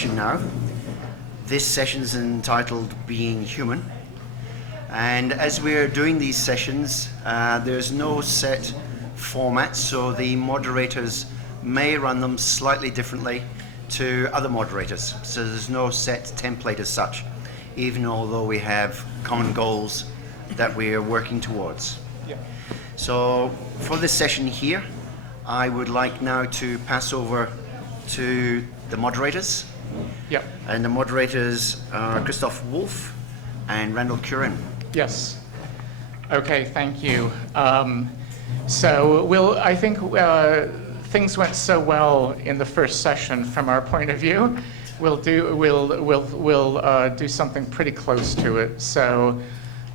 session now. This session is entitled Being Human. And as we're doing these sessions, there's no set format, so the moderators may run them slightly differently to other moderators. So there's no set template as such, even although we have common goals that we're working towards. Yeah. So for this session here, I would like now to pass over to the moderators. Yep. And the moderators are Christoph Wolf and Randall Curran. Yes. Okay, thank you. So I think things went so well in the first session from our point of view. We'll do something pretty close to it. So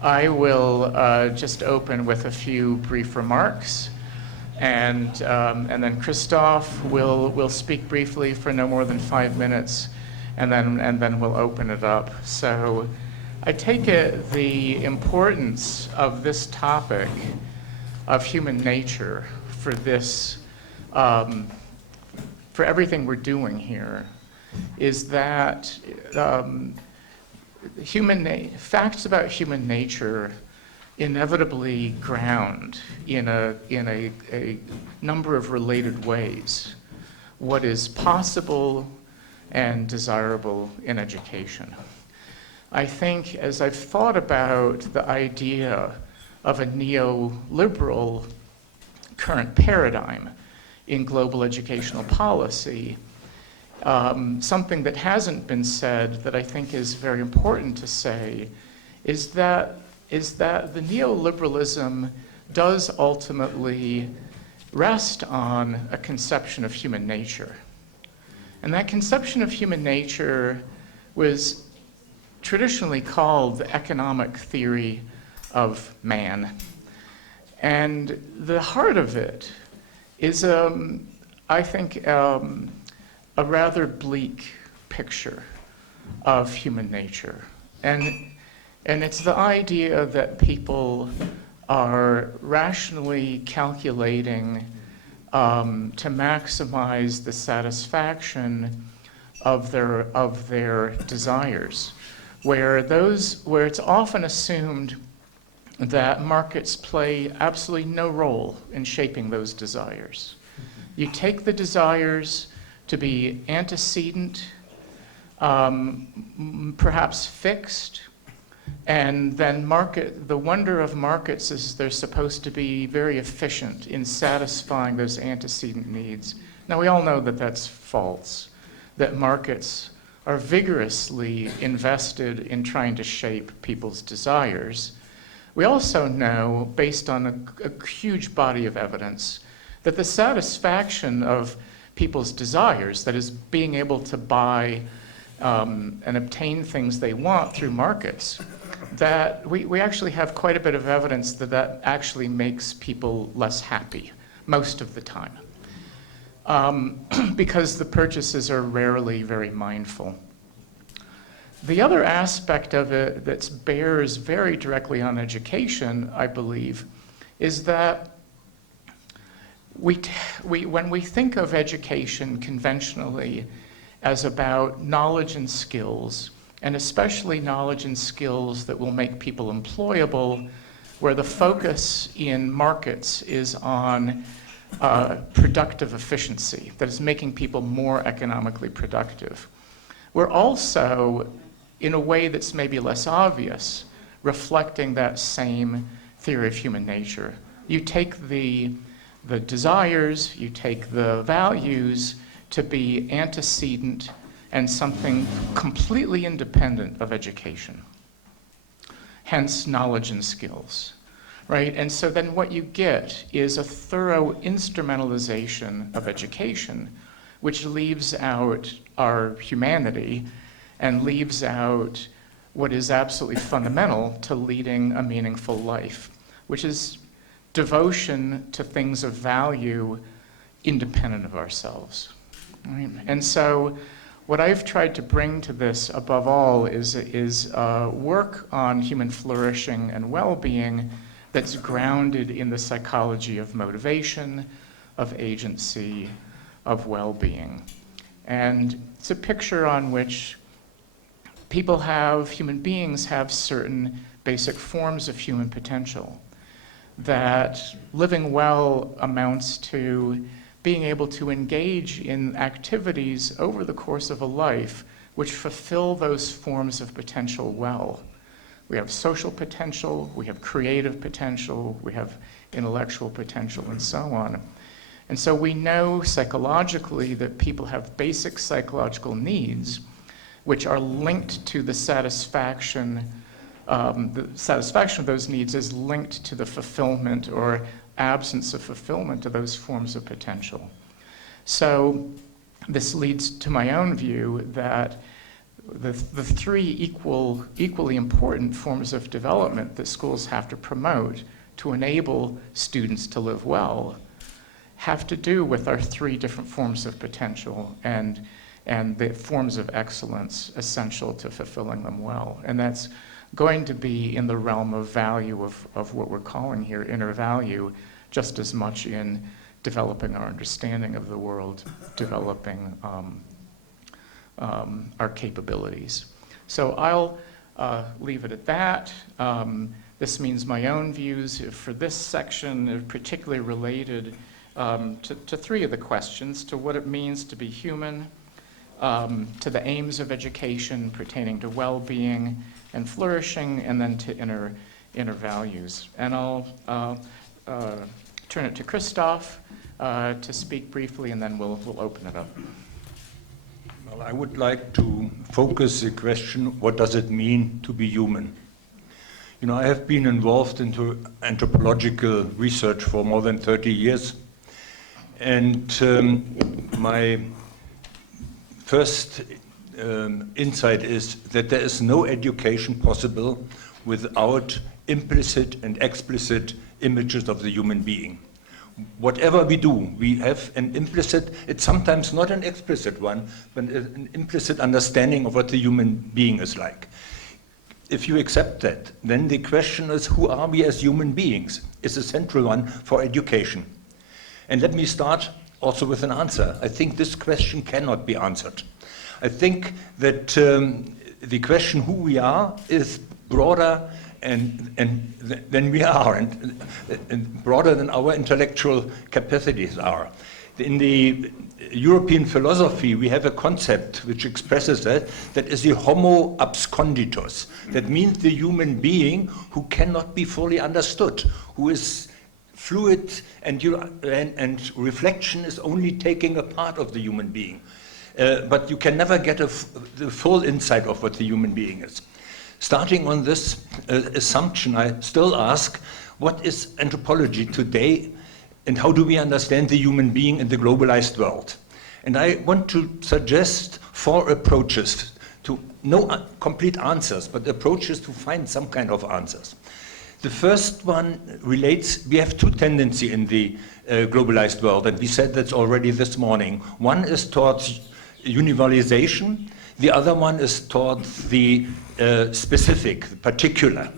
I will just open with a few brief remarks, and then Christoph will speak briefly for no more than 5 minutes, and then we'll open it up. So I take it the importance of this topic of human nature for this, for everything we're doing here, is that facts about human nature inevitably ground in a number of related ways what is possible and desirable in education. I think as I've thought about the idea of a neoliberal current paradigm in global educational policy, something that hasn't been said that I think is very important to say is that the neoliberalism does ultimately rest on a conception of human nature. And that conception of human nature was traditionally called the economic theory of man. And the heart of it is, I think, a rather bleak picture of human nature. And it's the idea that people are rationally calculating to maximize the satisfaction of their desires, where it's often assumed that markets play absolutely no role in shaping those desires. You take the desires to be antecedent, perhaps fixed, and then the wonder of markets is they're supposed to be very efficient in satisfying those antecedent needs. Now, we all know that that's false, that markets are vigorously invested in trying to shape people's desires. We also know, based on a huge body of evidence, that the satisfaction of people's desires, that is, being able to buy and obtain things they want through markets, that we actually have quite a bit of evidence that actually makes people less happy most of the time, because the purchases are rarely very mindful. The other aspect of it that bears very directly on education, I believe, is that when we think of education conventionally as about knowledge and skills, and especially knowledge and skills that will make people employable, where the focus in markets is on productive efficiency, that is making people more economically productive. We're also, in a way that's maybe less obvious, reflecting that same theory of human nature. You take the desires, you take the values to be antecedent and something completely independent of education, hence knowledge and skills, right? And so then what you get is a thorough instrumentalization of education, which leaves out our humanity and leaves out what is absolutely fundamental to leading a meaningful life, which is devotion to things of value independent of ourselves. Right? And so what I've tried to bring to this above all is work on human flourishing and well-being that's grounded in the psychology of motivation, of agency, of well-being. And it's a picture on which human beings have certain basic forms of human potential. That living well amounts to being able to engage in activities over the course of a life which fulfill those forms of potential well. We have social potential, we have creative potential, we have intellectual potential, and so on. And so we know psychologically that people have basic psychological needs which are linked to the satisfaction of those needs is linked to the fulfillment or absence of fulfillment of those forms of potential. So this leads to my own view that the three equally important forms of development that schools have to promote to enable students to live well have to do with our three different forms of potential and the forms of excellence essential to fulfilling them well. And that's going to be in the realm of value of what we're calling here inner value, just as much in developing our understanding of the world, developing our capabilities. So I'll leave it at that. This means my own views for this section are particularly related to three of the questions: to what it means to be human, to the aims of education pertaining to well-being and flourishing, and then to inner values. And I'll turn it to Christoph to speak briefly, and then we'll open it up. Well, I would like to focus the question, what does it mean to be human? You know, I have been involved into anthropological research for more than 30 years. And my first insight is that there is no education possible without implicit and explicit images of the human being. Whatever we do, we have an implicit, it's sometimes not an explicit one, but an implicit understanding of what the human being is like. If you accept that, then the question is, who are we as human beings? Is a central one for education. And let me start also with an answer. I think this question cannot be answered. I think that the question who we are is broader than we are, and broader than our intellectual capacities are. In the European philosophy, we have a concept which expresses that is the homo absconditus. That means the human being who cannot be fully understood, who is fluid, and reflection is only taking a part of the human being. But you can never get the full insight of what the human being is. Starting on this assumption, I still ask, what is anthropology today, and how do we understand the human being in the globalized world? And I want to suggest 4 approaches to no complete answers, but approaches to find some kind of answers. The first one relates, we have 2 tendencies in the globalized world, and we said that already this morning. One is towards universalization, the other one is towards the specific, particular.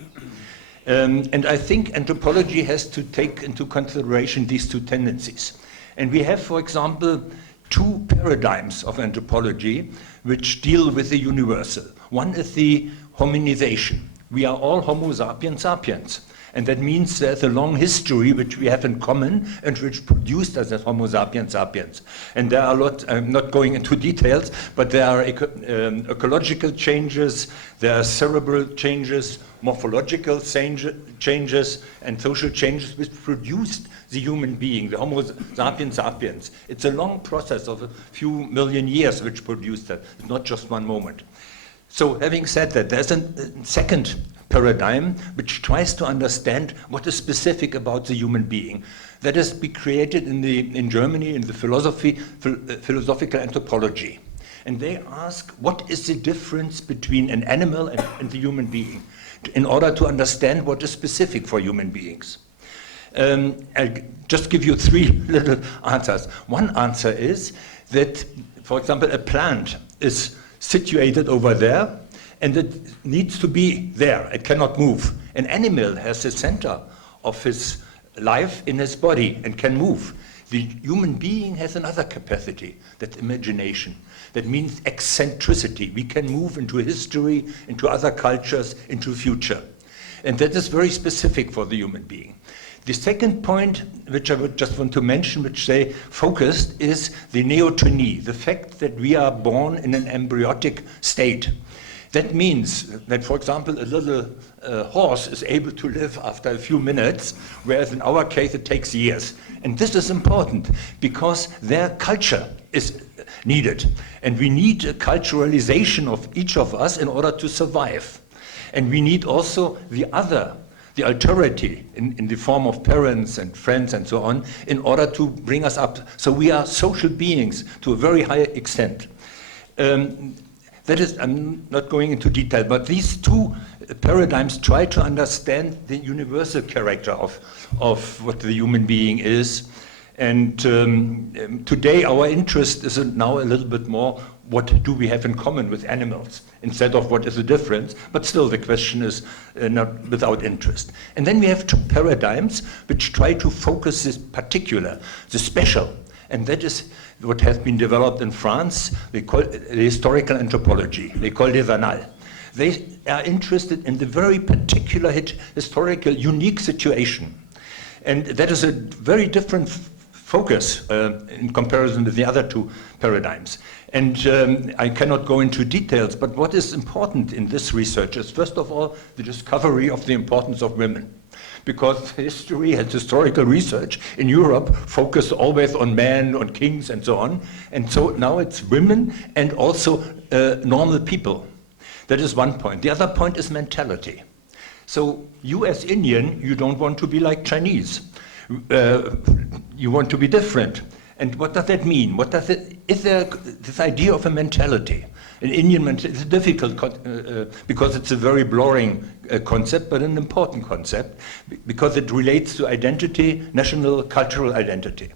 And I think anthropology has to take into consideration these 2 tendencies. And we have, for example, 2 paradigms of anthropology which deal with the universal. One is the hominization. We are all Homo sapiens sapiens. And that means there's a long history which we have in common and which produced us as Homo sapiens sapiens. And there are a lot, I'm not going into details, but there are ecological changes, there are cerebral changes, morphological changes, and social changes which produced the human being, the Homo sapiens sapiens. It's a long process of a few million years which produced that, not just one moment. So having said that, there's a second paradigm which tries to understand what is specific about the human being. That has been created in Germany in the philosophical anthropology. And they ask, what is the difference between an animal and the human being, in order to understand what is specific for human beings. I'll just give you 3 little answers. One answer is that, for example, a plant is situated over there, and it needs to be there. It cannot move. An animal has the center of his life in his body and can move. The human being has another capacity, that's imagination. That means eccentricity. We can move into history, into other cultures, into future. And that is very specific for the human being. The second point, which I would just want to mention, which they focused, is the neoteny, the fact that we are born in an embryotic state. That means that, for example, a little horse is able to live after a few minutes, whereas in our case it takes years. And this is important because their culture is needed. And we need a culturalization of each of us in order to survive. And we need also the alterity in the form of parents and friends and so on, in order to bring us up. So we are social beings to a very high extent. That is, I'm not going into detail, but these two paradigms try to understand the universal character of what the human being is. And today our interest is now a little bit more, what do we have in common with animals, instead of what is the difference, but still the question is not without interest. And then we have two paradigms which try to focus this particular, the special, and that is what has been developed in France. They call it the historical anthropology, they call it Vanal. They are interested in the very particular historical unique situation. And that is a very different focus in comparison with the other two paradigms. And I cannot go into details, but what is important in this research is, first of all, the discovery of the importance of women. Because history and historical research in Europe focus always on men, on kings, and so on. And so now it's women and also normal people. That is one point. The other point is mentality. So you as Indian, you don't want to be like Chinese. You want to be different. And what does that mean? Is there this idea of a mentality? An Indian mentality is difficult because it's a very boring concept, but an important concept because it relates to identity, national, cultural identity.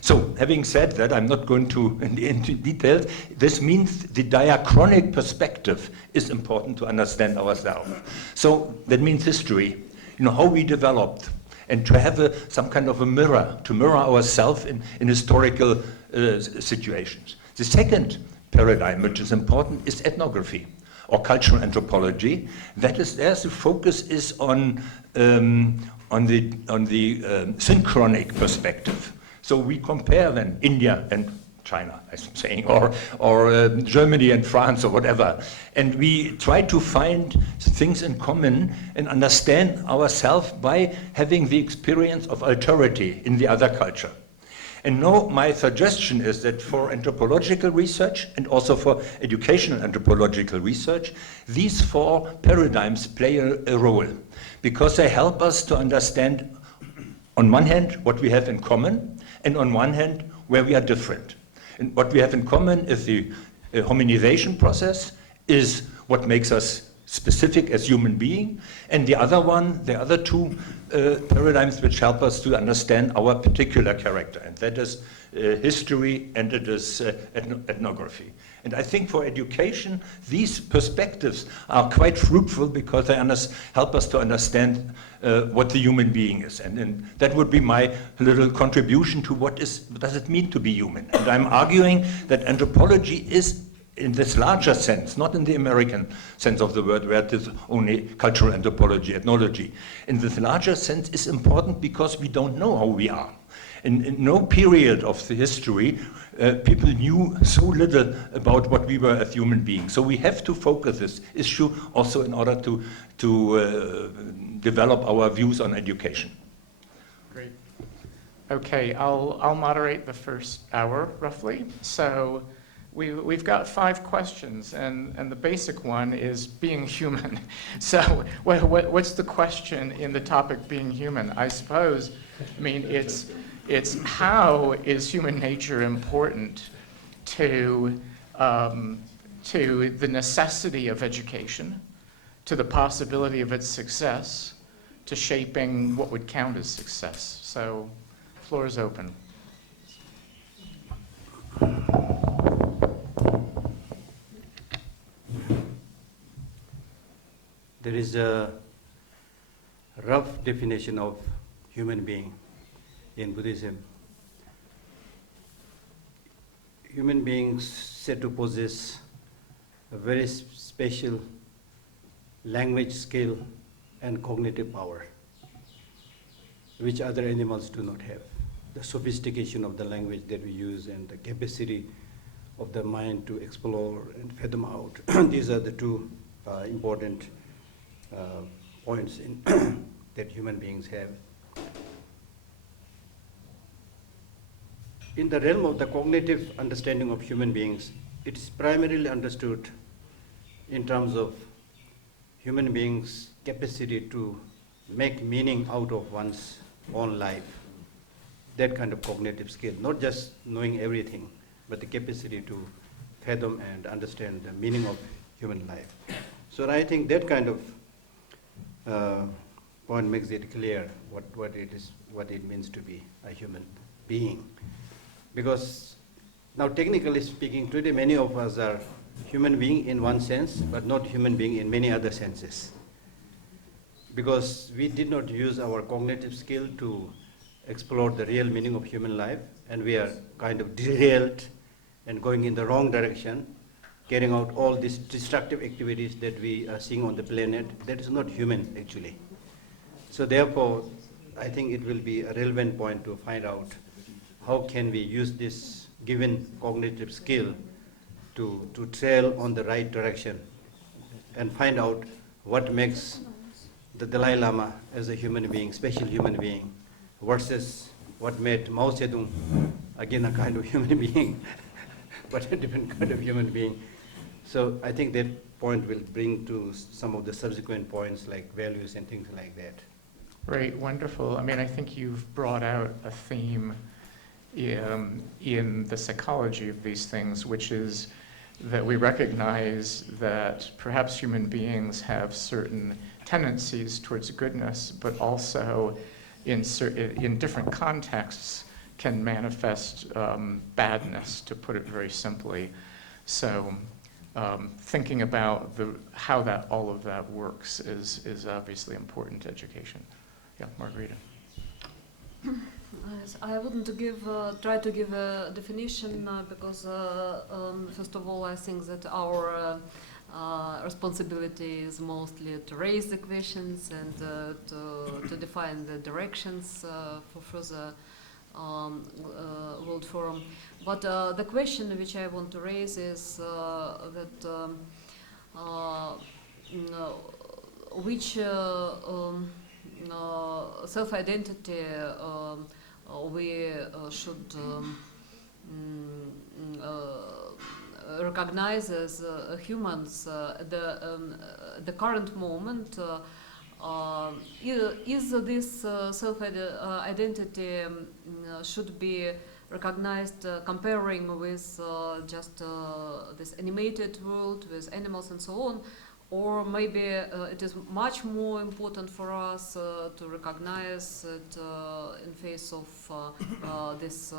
So, having said that, I'm not going to into details. This means the diachronic perspective is important to understand ourselves. So that means history, how we developed, and to have some kind of a mirror, to mirror ourselves in historical situations. The second paradigm, which is important, is ethnography or cultural anthropology. That is, there's the focus is on the synchronic perspective. So we compare then India and China, as I'm saying, or Germany and France or whatever. And we try to find things in common and understand ourselves by having the experience of alterity in the other culture. And now my suggestion is that for anthropological research and also for educational anthropological research, these four paradigms play a role because they help us to understand, on one hand, what we have in common, and on one hand, where we are different. And what we have in common is the hominization process, is what makes us specific as human beings, and the other two paradigms which help us to understand our particular character, and that is history and it is ethnography. And I think for education, these perspectives are quite fruitful because they help us to understand what the human being is. And that would be my little contribution to what does it mean to be human. And I'm arguing that anthropology is, in this larger sense, not in the American sense of the word, where it is only cultural anthropology, ethnology. In this larger sense, is important because we don't know how we are. In no period of the history, people knew so little about what we were as human beings. So we have to focus this issue also in order to develop our views on education. Great. Okay, I'll moderate the first hour, roughly. So we've got 5 questions, and the basic one is being human. So what's the question in the topic being human? I suppose, it's how is human nature important to the necessity of education, to the possibility of its success, to shaping what would count as success. So, floor is open. There is a rough definition of human being in Buddhism. human beings said to possess a very special language skill and cognitive power, which other animals do not have. The sophistication of the language that we use and the capacity of the mind to explore and fathom out. These are the two important points that human beings have. In the realm of the cognitive understanding of human beings, it is primarily understood in terms of human beings' capacity to make meaning out of one's own life. That kind of cognitive skill, not just knowing everything, but the capacity to fathom and understand the meaning of human life. So I think that kind of point makes it clear what it means to be a human being. Because now technically speaking, today many of us are human being in one sense, but not human being in many other senses. Because we did not use our cognitive skill to explore the real meaning of human life, and we are kind of derailed and going in the wrong direction, carrying out all these destructive activities that we are seeing on the planet. That is not human, actually. So therefore, I think it will be a relevant point to find out how can we use this given cognitive skill to trail on the right direction and find out what makes the Dalai Lama as a human being, special human being, versus what made Mao Zedong, again a kind of human being, but a different kind of human being. So I think that point will bring to some of the subsequent points like values and things like that. Right, wonderful. I mean, I think you've brought out a theme in the psychology of these things, which is that we recognize that perhaps human beings have certain tendencies towards goodness, but also in different contexts can manifest badness, to put it very simply. So thinking about how all of that works is obviously important to education. Yeah, Margarita. Yes, I wouldn't try to give a definition because first of all I think that our responsibility is mostly to raise the questions and to define the directions for further World Forum. But the question which I want to raise is that which self-identity we should recognize as humans. The current moment is this self-identity should be recognized comparing with just this animated world with animals and so on, or maybe it is much more important for us to recognize it in face of this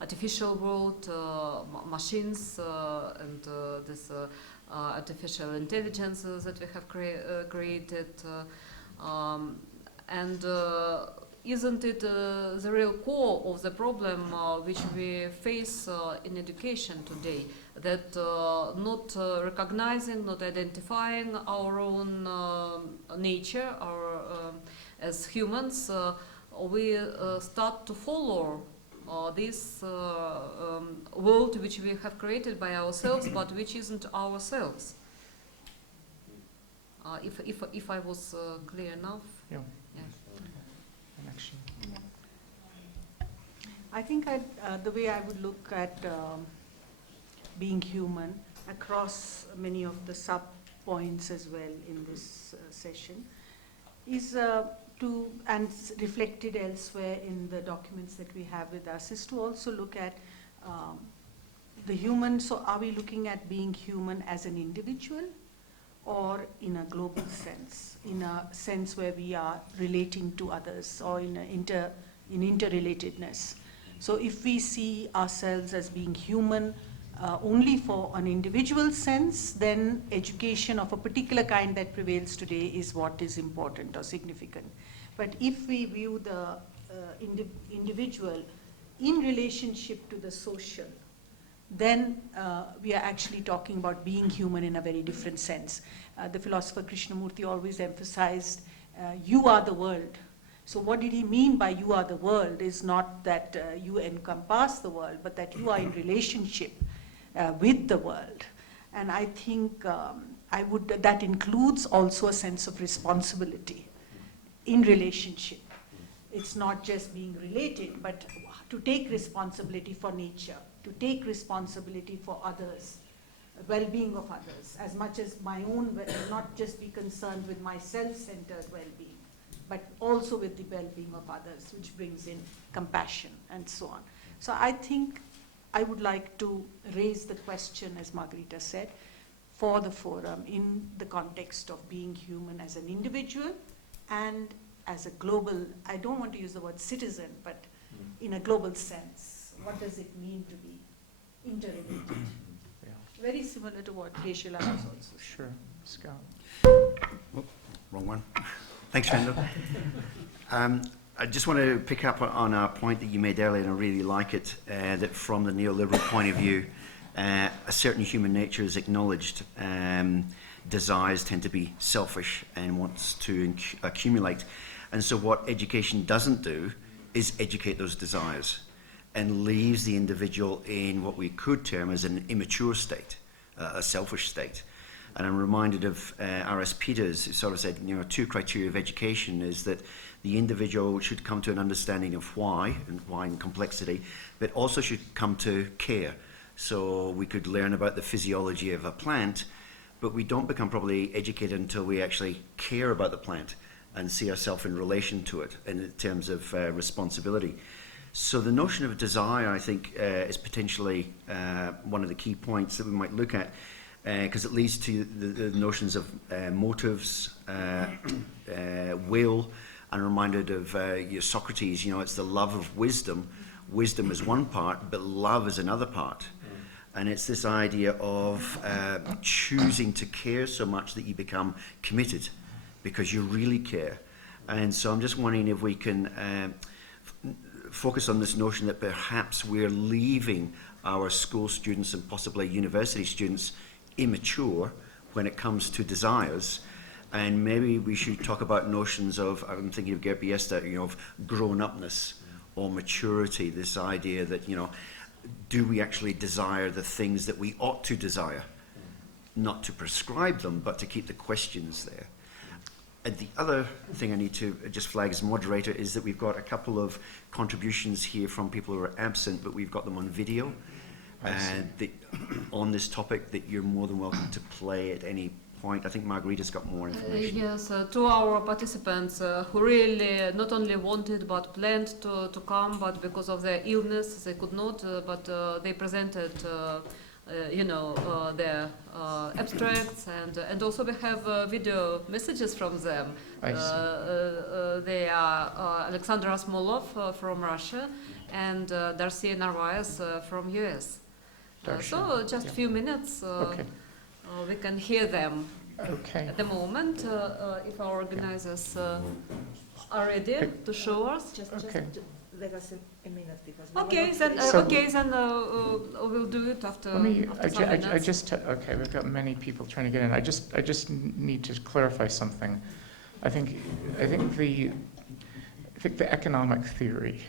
artificial world, machines, and this artificial intelligence that we have created. And isn't it the real core of the problem which we face in education today? That not recognizing, not identifying our own nature, as humans, we start to follow this world which we have created by ourselves, but which isn't ourselves. If I was clear enough. Yeah. Yeah. Connection. I think the way I would look at being human across many of the sub-points as well in this session is and reflected elsewhere in the documents that we have with us, is to also look at the human. So are we looking at being human as an individual or in a global sense, in a sense where we are relating to others, or in interrelatedness? So if we see ourselves as being human only for an individual sense, then education of a particular kind that prevails today is what is important or significant. But if we view the individual in relationship to the social, then we are actually talking about being human in a very different sense. The philosopher Krishnamurti always emphasized, you are the world. So what did he mean by you are the world is not that you encompass the world, but that you are in relationship with the world. And I think that includes also a sense of responsibility in relationship. It's not just being related, but to take responsibility for nature, to take responsibility for others, well-being of others, as much as my own, not just be concerned with my self-centered well-being, but also with the well-being of others, which brings in compassion and so on. So I think I would like to raise the question, as Margarita said, for the forum in the context of being human as an individual and as a global, I don't want to use the word citizen, but in a global sense. What does it mean to be interrelated? Yeah. Very similar to what Geshe-la has also. Sure. Scott. Wrong one. Thanks, Randall. I just want to pick up on a point that you made earlier, and I really like it, that from the neoliberal point of view, a certain human nature is acknowledged. Desires tend to be selfish and wants to accumulate. And so what education doesn't do is educate those desires and leaves the individual in what we could term as an immature state, a selfish state. And I'm reminded of R.S. Peters, who sort of said, two criteria of education is that the individual should come to an understanding of why and complexity, but also should come to care. So we could learn about the physiology of a plant, but we don't become properly educated until we actually care about the plant and see ourselves in relation to it in terms of responsibility. So the notion of desire, I think, is potentially one of the key points that we might look at, because it leads to the notions of motives, will. I'm reminded of Socrates, it's the love of wisdom. Wisdom is one part, but love is another part. And it's this idea of choosing to care so much that you become committed because you really care. And so I'm just wondering if we can focus on this notion that perhaps we're leaving our school students and possibly university students immature when it comes to desires. And maybe we should talk about notions of, I'm thinking of Gerd Biester, of grown-upness or maturity, this idea that, do we actually desire the things that we ought to desire? Not to prescribe them, but to keep the questions there. And the other thing I need to just flag as moderator is that we've got a couple of contributions here from people who are absent, but we've got them on video. And on this topic that you're more than welcome to play at any point. I think Margarita's got more information. Yes, to our participants who really not only wanted but planned to come, but because of their illness they could not, but they presented their abstracts, and also we have video messages from them. They are Alexander Asmolov from Russia and Darcy Narvaez from US. So just a few minutes we can hear them at the moment, if our organizers are ready to show us. Just let us a minute because then we'll do it after. Okay, we've got many people trying to get in. I just need to clarify something. I think the economic theory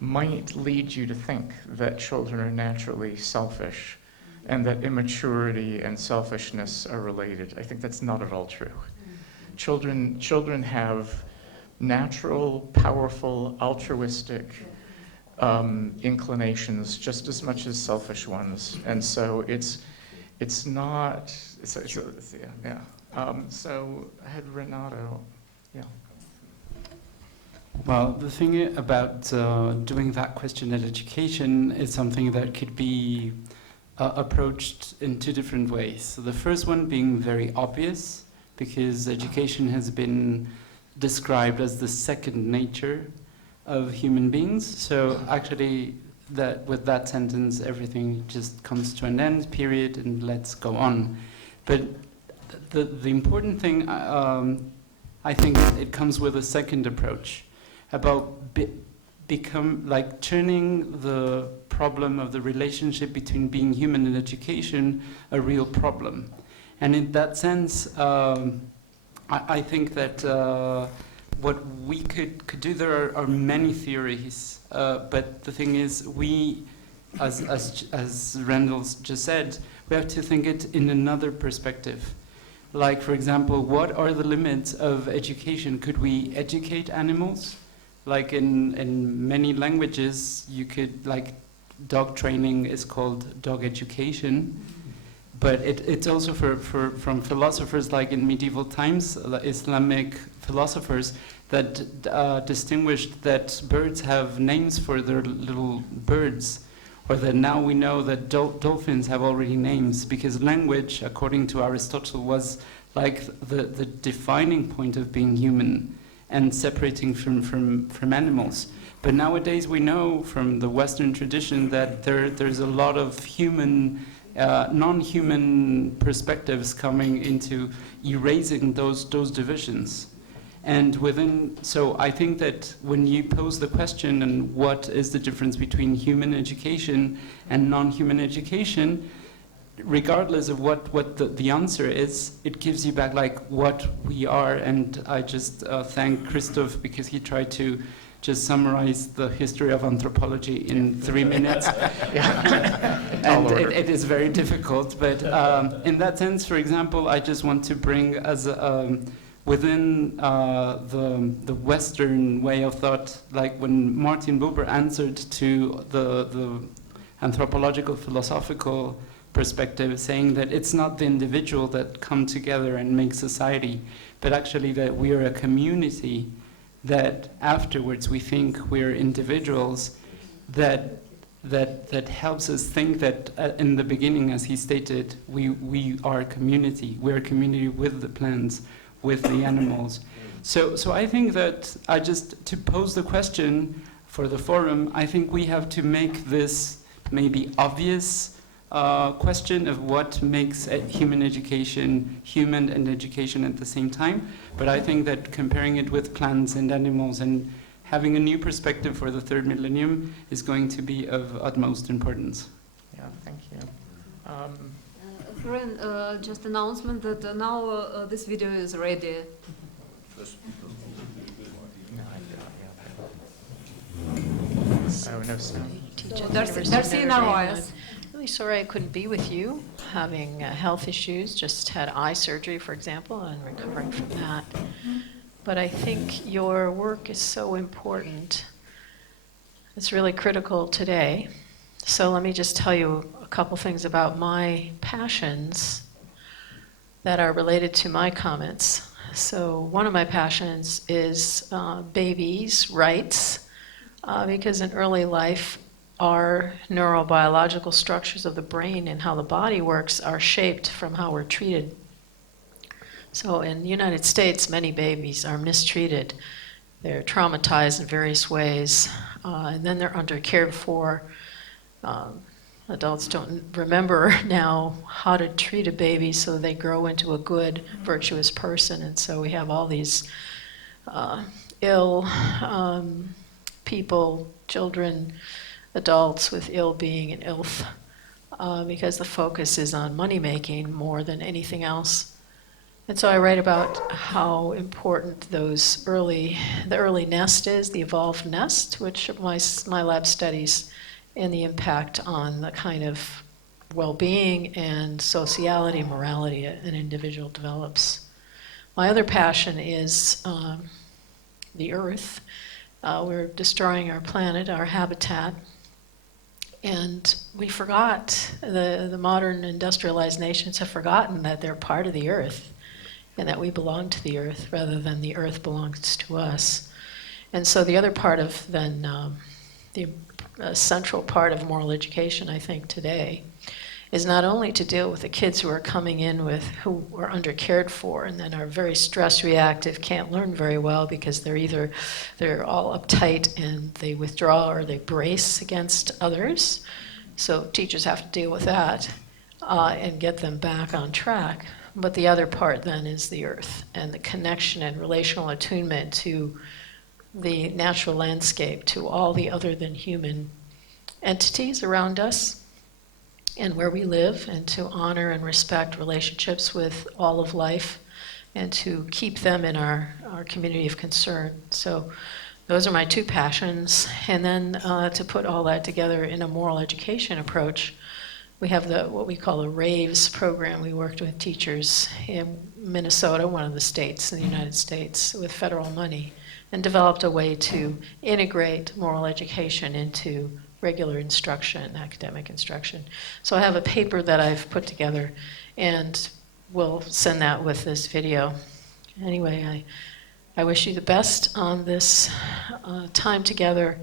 might lead you to think that children are naturally selfish and that immaturity and selfishness are related. I think that's not at all true. Children have natural, powerful, altruistic inclinations just as much as selfish ones, and so it's not. So I had Renato. Yeah. Well, the thing about doing that question at education is something that could be approached in two different ways. So the first one being very obvious, because education has been described as the second nature of human beings. So actually, with that sentence, everything just comes to an end, period, and let's go on. But the important thing, I think, it comes with a second approach about become like turning the problem of the relationship between being human and education a real problem. And in that sense, I think that what we could do, there are many theories, but the thing is, we, as Randall just said, we have to think it in another perspective. Like, for example, what are the limits of education? Could we educate animals? Like in many languages, you could, like, dog training is called dog education. But it's also from philosophers, like in medieval times, Islamic philosophers, that distinguished that birds have names for their little birds, or that now we know that dolphins have already names, because language, according to Aristotle, was like the defining point of being human and separating from animals. But nowadays we know from the Western tradition that there's a lot of human non-human perspectives coming into erasing those divisions. And so I think that when you pose the question, and what is the difference between human education and non-human education, regardless of what the answer is, it gives you back like what we are. And I just thank Christoph, because he tried to just summarize the history of anthropology in 3 minutes. And it is very difficult, but in that sense, for example, I just want to bring as within the Western way of thought, like when Martin Buber answered to the anthropological philosophical perspective, saying that it's not the individual that come together and make society, but actually that we are a community, that afterwards we think we're individuals, that helps us think that in the beginning, as he stated, we are a community. We're a community with the plants, with the animals. So I think that to pose the question for the forum, I think we have to make this maybe obvious question of what makes human education human and education at the same time. But I think that comparing it with plants and animals and having a new perspective for the third millennium is going to be of utmost importance. Yeah, thank you. Friend, just announcement that now this video is ready. Oh, no sound. Darcy Narvaez. Really sorry I couldn't be with you, having health issues, just had eye surgery, for example, and recovering from that. But I think your work is so important. It's really critical today. So let me just tell you a couple things about my passions that are related to my comments. So one of my passions is babies' rights, because in early life, our neurobiological structures of the brain and how the body works are shaped from how we're treated. So in the United States, many babies are mistreated. They're traumatized in various ways, and then they're undercared for. Adults don't remember now how to treat a baby so they grow into a good, virtuous person, and so we have all these ill people, children, adults with ill being and illth, because the focus is on money making more than anything else. And so I write about how important the early nest is, the evolved nest, which my lab studies, and the impact on the kind of well-being and sociality and morality an individual develops. My other passion is the earth. We're destroying our planet, our habitat. And we forgot, the modern industrialized nations have forgotten that they're part of the earth and that we belong to the earth rather than the earth belongs to us. And so the other part of then, the central part of moral education, I think, today is not only to deal with the kids who are coming in who are undercared for and then are very stress reactive, can't learn very well because they're all uptight and they withdraw or they brace against others. So teachers have to deal with that and get them back on track. But the other part then is the earth and the connection and relational attunement to the natural landscape to all the other than human entities around us and where we live, and to honor and respect relationships with all of life, and to keep them in our community of concern. So those are my two passions. And then to put all that together in a moral education approach, we have what we call the RAVES program. We worked with teachers in Minnesota, one of the states in the United States, with federal money, and developed a way to integrate moral education into regular instruction, academic instruction. So I have a paper that I've put together, and we'll send that with this video. Anyway, I wish you the best on this time together,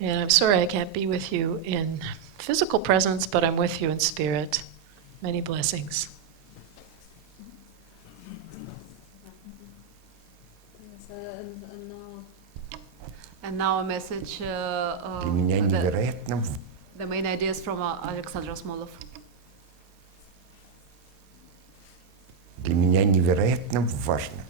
and I'm sorry I can't be with you in physical presence, but I'm with you in spirit. Many blessings. And now a message, Для меня невероятно the main ideas from Alexander Smolov. Для меня невероятно важно.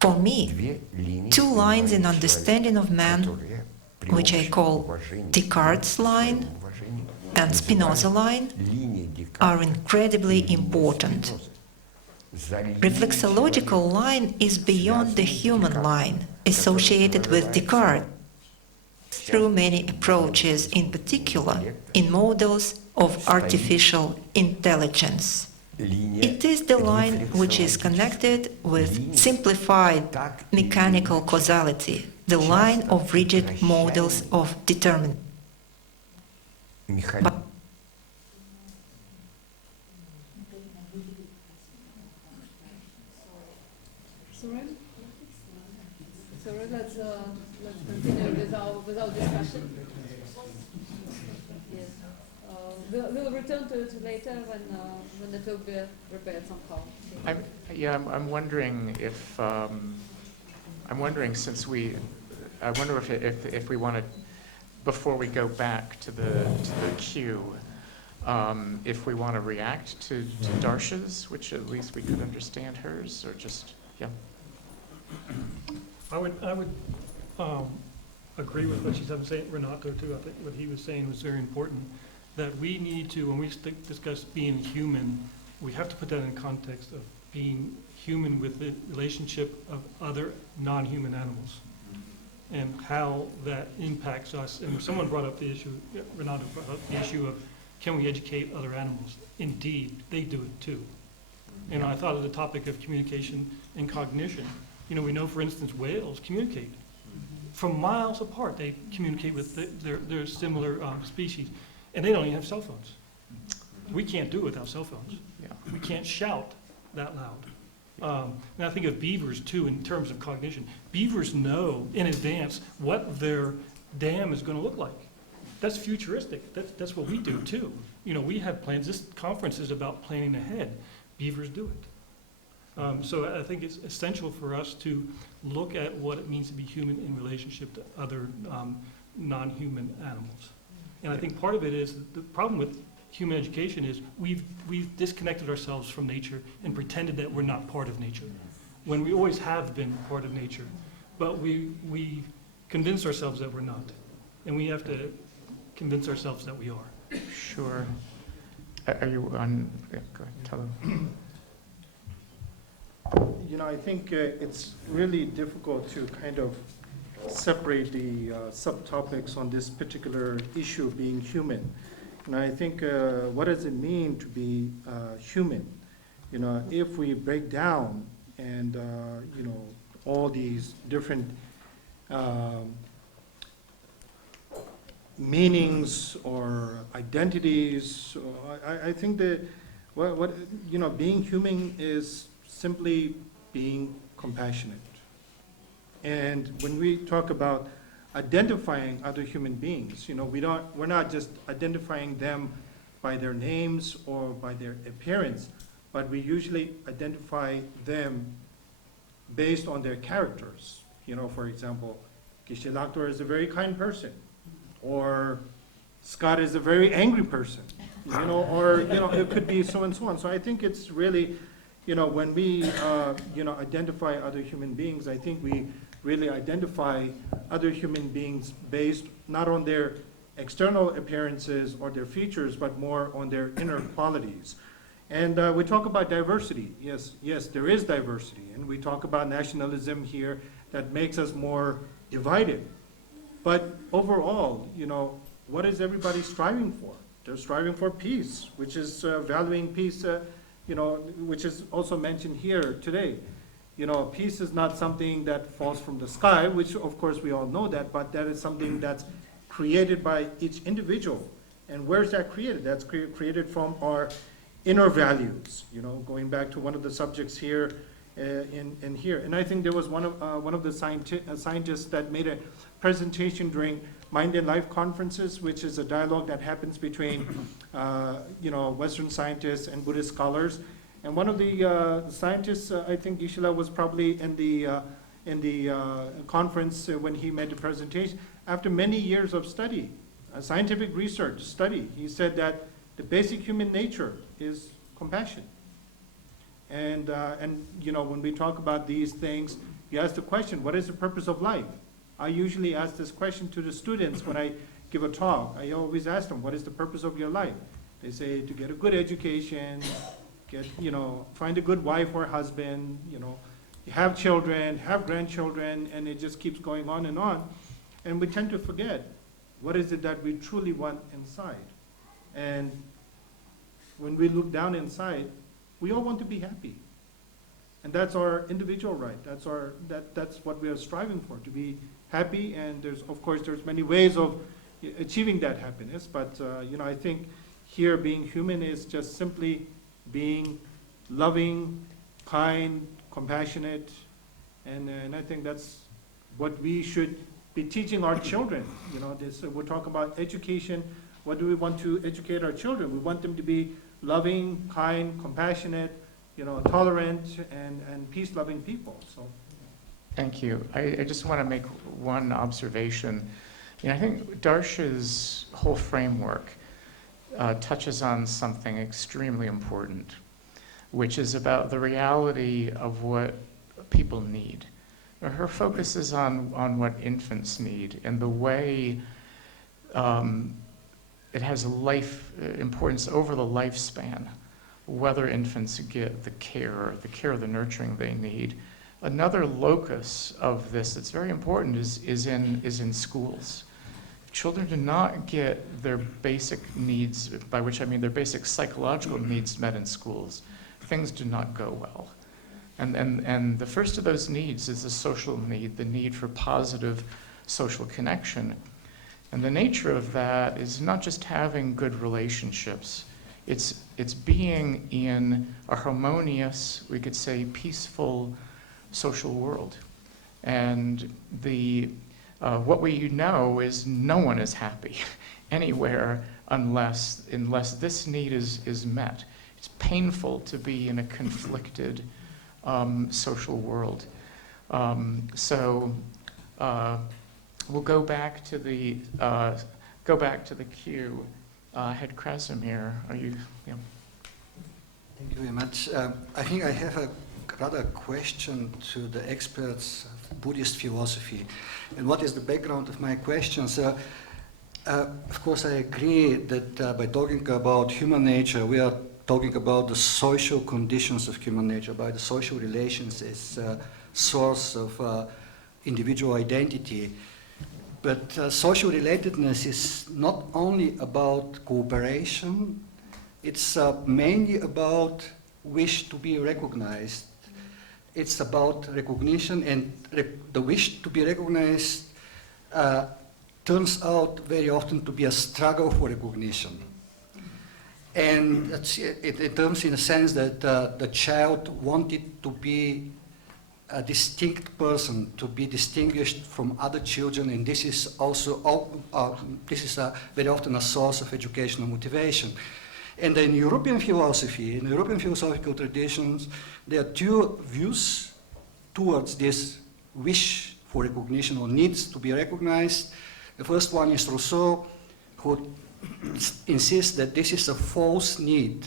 For me, Две линии, two lines in понимающие understanding of man, которые при which I общем call уважении, Descartes' line уважении, and Spinoza line, линия Декарта, are incredibly линия important. Спинозы. За линией Reflexological человека line is beyond the human line, associated with Descartes, through many approaches, in particular in models of artificial intelligence. It is the line which is connected with simplified mechanical causality, the line of rigid models of determinism. механизм. Sorry, let's continue with our discussion. Yes. We'll return to it later when it will be prepared somehow. I'm wondering if I wonder if we want to, before we go back to the queue, if we want to react to Darsha's, which at least we could understand hers, or just yeah. I would agree with what she's saying, Renato, too. I think what he was saying was very important, that we need to, when we discuss being human, we have to put that in context of being human with the relationship of other non-human animals and how that impacts us. And someone brought up the issue, Renato brought up the issue of, can we educate other animals? Indeed, they do it too. And I thought of the topic of communication and cognition. You know, we know, for instance, whales communicate. From miles apart, they communicate with their similar species. And they don't even have cell phones. We can't do it without cell phones. Yeah. We can't shout that loud. And I think of beavers, too, in terms of cognition. Beavers know in advance what their dam is going to look like. That's futuristic. That's what we do, too. You know, we have plans. This conference is about planning ahead. Beavers do it. So I think it's essential for us to look at what it means to be human in relationship to other non-human animals. And I think part of it is the problem with human education is we've disconnected ourselves from nature and pretended that we're not part of nature, when we always have been part of nature. But we convince ourselves that we're not. And we have to convince ourselves that we are. Sure. Are you on? Yeah, go ahead. Tell them. You know, I think it's really difficult to kind of separate the subtopics on this particular issue of being human. And I think what does it mean to be human? You know, if we break down and, you know, all these different meanings or identities, I think that what you know, being human is simply being compassionate. And when we talk about identifying other human beings, you know, we're not just identifying them by their names or by their appearance, but we usually identify them based on their characters. You know, for example, Geshe-Laktor is a very kind person, or Scott is a very angry person, you know, or, you know, it could be so and so on. So I think it's really, you know, when we, you know, identify other human beings, I think we really identify other human beings based not on their external appearances or their features, but more on their inner qualities. And we talk about diversity. Yes, there is diversity. And we talk about nationalism here that makes us more divided. But overall, what is everybody striving for? They're striving for peace, which is valuing peace, which is also mentioned here today. Peace is not something that falls from the sky, which of course we all know that, but that is something that's created by each individual. And where's that created? That's created from our inner values, going back to one of the subjects here in here. And I think there was one of the scientists that made a presentation during Mind and Life conferences, which is a dialogue that happens between Western scientists and Buddhist scholars. And one of the scientists, I think Gisela was probably in the conference when he made the presentation. After many years of study, scientific research study, he said that the basic human nature is compassion. And when we talk about these things, you ask the question, what is the purpose of life? I usually ask this question to the students when I give a talk. I always ask them, what is the purpose of your life? They say to get a good education, find a good wife or husband, have children, have grandchildren, and it just keeps going on. And we tend to forget what is it that we truly want inside. And when we look down inside, we all want to be happy. And that's our individual right. That's what we are striving for, to be happy. And there's many ways of achieving that happiness. But I think here being human is just simply being loving, kind, compassionate, and I think that's what we should be teaching our children. We're talking about education. What do we want to educate our children? We want them to be loving, kind, compassionate, tolerant, and peace-loving people. So, thank you. I just want to make one observation. I think Darsha's whole framework touches on something extremely important, which is about the reality of what people need. Her focus is on what infants need and the way it has a life importance over the lifespan, whether infants get the care, the nurturing they need. Another locus of this that's very important is in schools. Children do not get their basic needs, by which I mean their basic psychological needs, met in schools. Things do not go well. And the first of those needs is the social need, the need for positive social connection. And the nature of that is not just having good relationships, it's being in a harmonious, we could say, peaceful social world. And what we know is no one is happy anywhere unless this need is met. It's painful to be in a conflicted social world. We'll go back to the queue. Head Krasimir, are you? Yeah. Thank you very much. I think I have a rather question to the experts of Buddhist philosophy. And what is the background of my question? So, of course, I agree that by talking about human nature, we are talking about the social conditions of human nature, about the social relations as source of individual identity. But social relatedness is not only about cooperation, it's mainly about wish to be recognized. It's about recognition, and the wish to be recognized turns out very often to be a struggle for recognition. And it turns in a sense that the child wanted to be a distinct person, to be distinguished from other children, and this is also very often a source of educational motivation. And in European philosophy, in European philosophical traditions, there are two views towards this wish for recognition or needs to be recognized. The first one is Rousseau, who insists that this is a false need.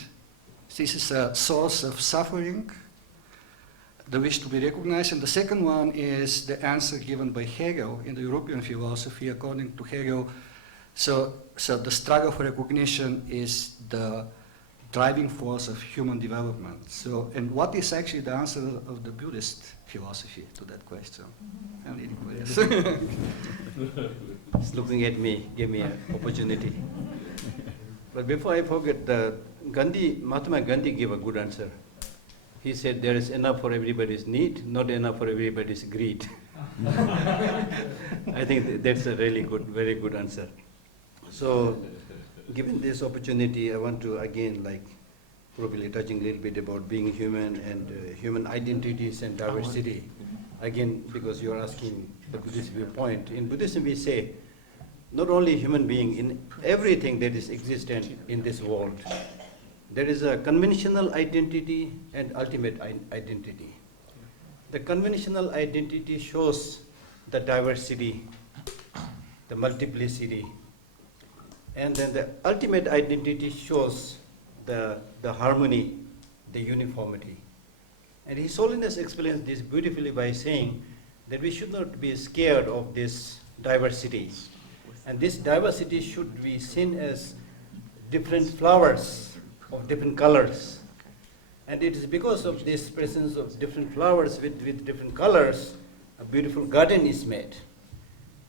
This is a source of suffering. the wish to be recognized. And the second one is the answer given by Hegel in the European philosophy. According to Hegel, so the struggle for recognition is the driving force of human development. So, and what is actually the answer of the Buddhist philosophy to that question? I'm really curious. He's looking at me, give me an opportunity. But before I forget, Mahatma Gandhi gave a good answer. He said there is enough for everybody's need, not enough for everybody's greed. I think that's a really good, very good answer. So, given this opportunity, I want to again, probably touching a little bit about being human and human identities and diversity. Again, because you're asking the Buddhist viewpoint. In Buddhism, we say, not only human being, in everything that is existent in this world, there is a conventional identity and ultimate identity. The conventional identity shows the diversity, the multiplicity, and then the ultimate identity shows the harmony, the uniformity. And His Holiness explains this beautifully by saying that we should not be scared of this diversity. And this diversity should be seen as different flowers of different colors. And it is because of this presence of different flowers with different colors, a beautiful garden is made.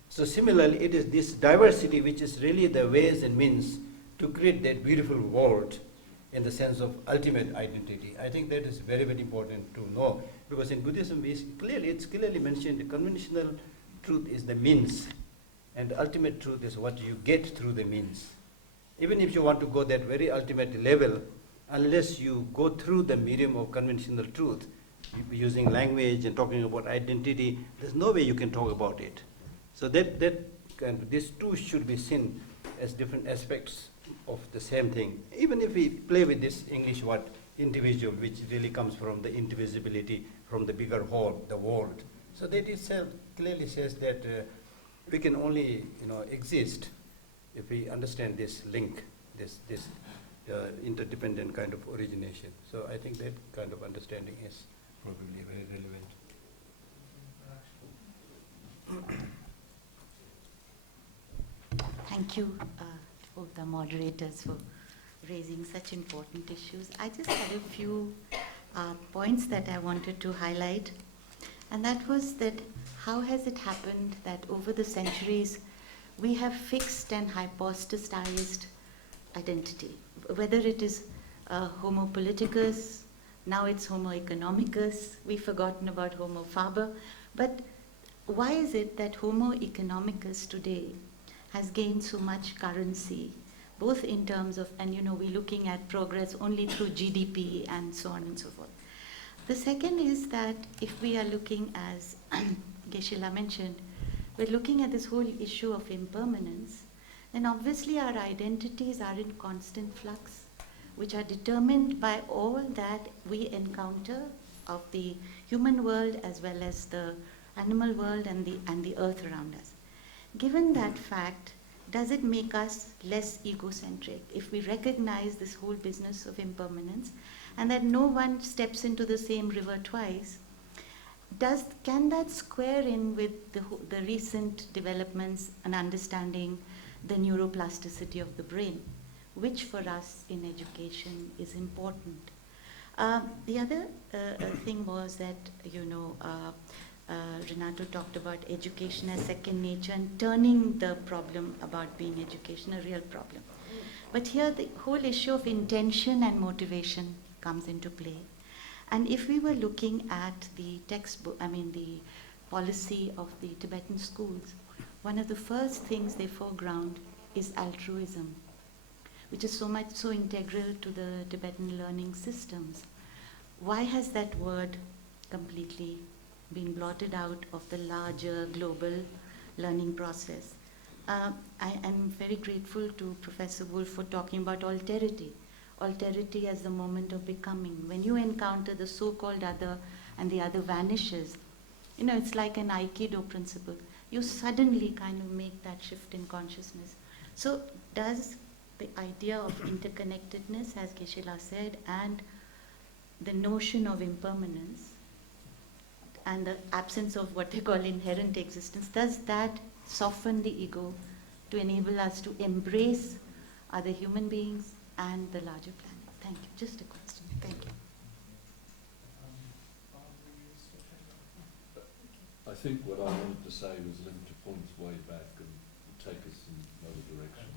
So similarly, it is this diversity which is really the ways and means to create that beautiful world in the sense of ultimate identity. I think that is very, very important to know, because in Buddhism it's clearly mentioned the conventional truth is the means, and the ultimate truth is what you get through the means. Even if you want to go that very ultimate level, unless you go through the medium of conventional truth, using language and talking about identity, there's no way you can talk about it. So these two should be seen as different aspects of the same thing. Even if we play with this English word, individual, which really comes from the indivisibility, from the bigger whole, the world. So that itself clearly says that we can only exist if we understand this link, this interdependent kind of origination. So I think that kind of understanding is probably very relevant. Thank you, both the moderators, for raising such important issues. I just had a few points that I wanted to highlight, and that was that how has it happened that over the centuries we have fixed and hypostasized identity, whether it is Homo politicus, now it's Homo economicus, we've forgotten about Homo faber, but why is it that Homo economicus today has gained so much currency, both in terms of, and we're looking at progress only through GDP and so on and so forth. The second is that if we are looking, as Geshe-la mentioned, we're looking at this whole issue of impermanence, then obviously our identities are in constant flux, which are determined by all that we encounter of the human world as well as the animal world and the earth around us. Given that fact, does it make us less egocentric if we recognize this whole business of impermanence and that no one steps into the same river twice? Can that square in with the recent developments and understanding the neuroplasticity of the brain, which for us in education is important? The other thing was that, Renato talked about education as second nature and turning the problem about being education a real problem. But here the whole issue of intention and motivation comes into play. And if we were looking at the textbook, the policy of the Tibetan schools, one of the first things they foreground is altruism, which is so integral to the Tibetan learning systems. Why has that word completely been blotted out of the larger global learning process? I am very grateful to Professor Wolf for talking about alterity as the moment of becoming. When you encounter the so-called other and the other vanishes, it's like an Aikido principle. You suddenly kind of make that shift in consciousness. So does the idea of interconnectedness, as Geshe-la said, and the notion of impermanence and the absence of what they call inherent existence, does that soften the ego to enable us to embrace other human beings and the larger planet? Thank you. Just a question. Thank you. I think what I wanted to say was linked to points way back and take us in another direction.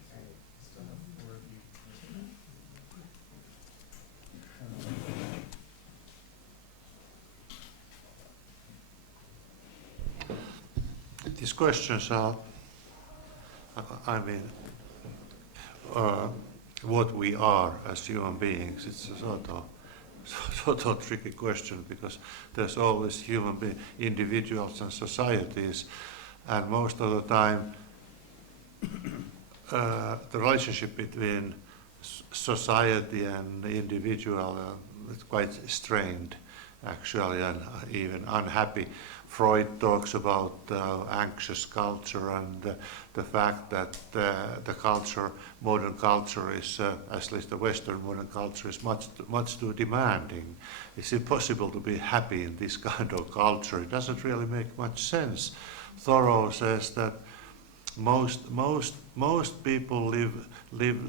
These questions are, what we are as human beings. It's a sort of tricky question, because there's always human individuals and societies, and most of the time the relationship between society and the individual is quite strained, actually, and even unhappy. Freud talks about anxious culture and the fact that the culture, modern culture is, at least the Western modern culture, is much too demanding. It's impossible to be happy in this kind of culture. It doesn't really make much sense. Thoreau says that most people live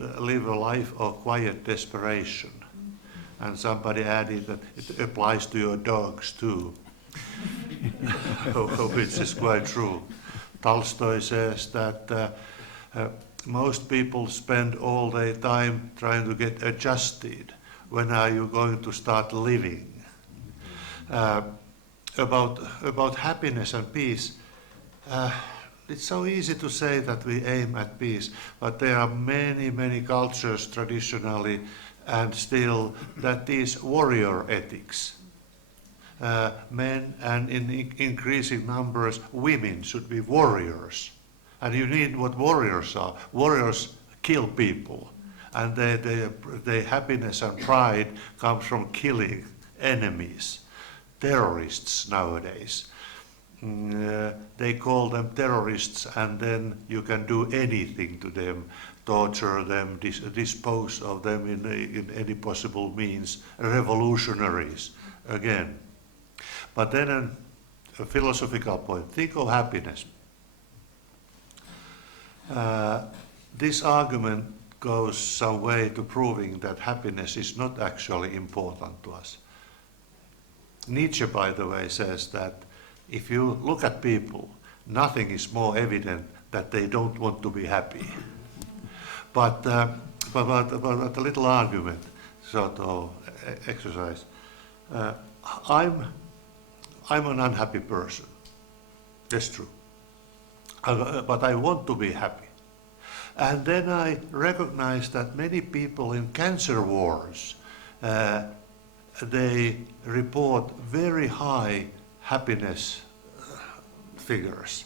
a life of quiet desperation, and somebody added that it applies to your dogs too. Which is quite true. Tolstoy says that most people spend all their time trying to get adjusted. When are you going to start living? About happiness and peace, it's so easy to say that we aim at peace, but there are many cultures traditionally and still that is warrior ethics. Men and in increasing numbers women should be warriors, and you need what warriors are. Warriors kill people, and their happiness and pride comes from killing enemies, terrorists nowadays. They call them terrorists, and then you can do anything to them, torture them, dispose of them in any possible means. Revolutionaries again. But then a philosophical point. Think of happiness. This argument goes some way to proving that happiness is not actually important to us. Nietzsche, by the way, says that if you look at people, nothing is more evident that they don't want to be happy. But a little argument, sort of exercise. I'm an unhappy person. That's true. But I want to be happy. And then I recognize that many people in cancer wards, they report very high happiness figures.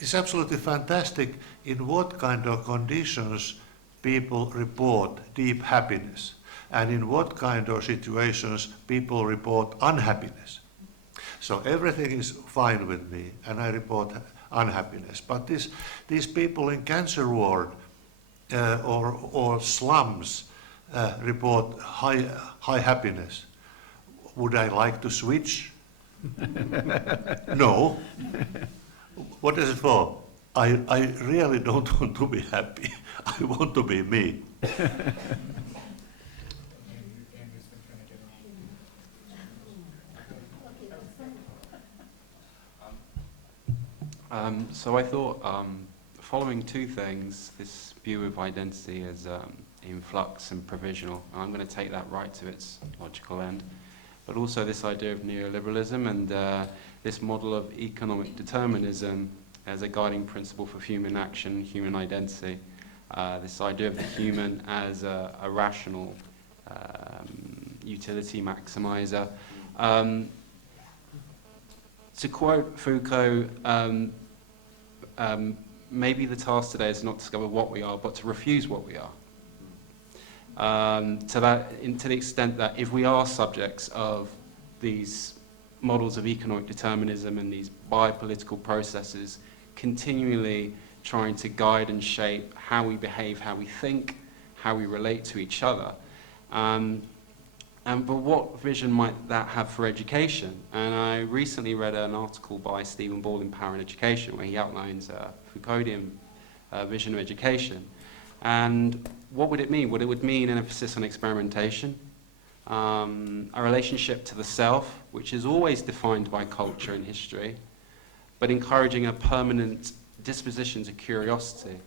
It's absolutely fantastic in what kind of conditions people report deep happiness, and in what kind of situations people report unhappiness. So everything is fine with me, and I report unhappiness. But these people in cancer ward or slums report high happiness. Would I like to switch? No. What is it for? I really don't want to be happy. I want to be me. So I thought, following two things, this view of identity as in flux and provisional, and I'm going to take that right to its logical end, but also this idea of neoliberalism and this model of economic determinism as a guiding principle for human action, human identity, this idea of the human as a rational utility maximizer. To quote Foucault, maybe the task today is not to discover what we are, but to refuse what we are. To the extent that if we are subjects of these models of economic determinism and these biopolitical processes continually trying to guide and shape how we behave, how we think, how we relate to each other, But what vision might that have for education? And I recently read an article by Stephen Ball in Power and Education, where he outlines a Foucauldian vision of education. And what would it mean? Well, it would mean an emphasis on experimentation, a relationship to the self, which is always defined by culture and history, but encouraging a permanent disposition to curiosity.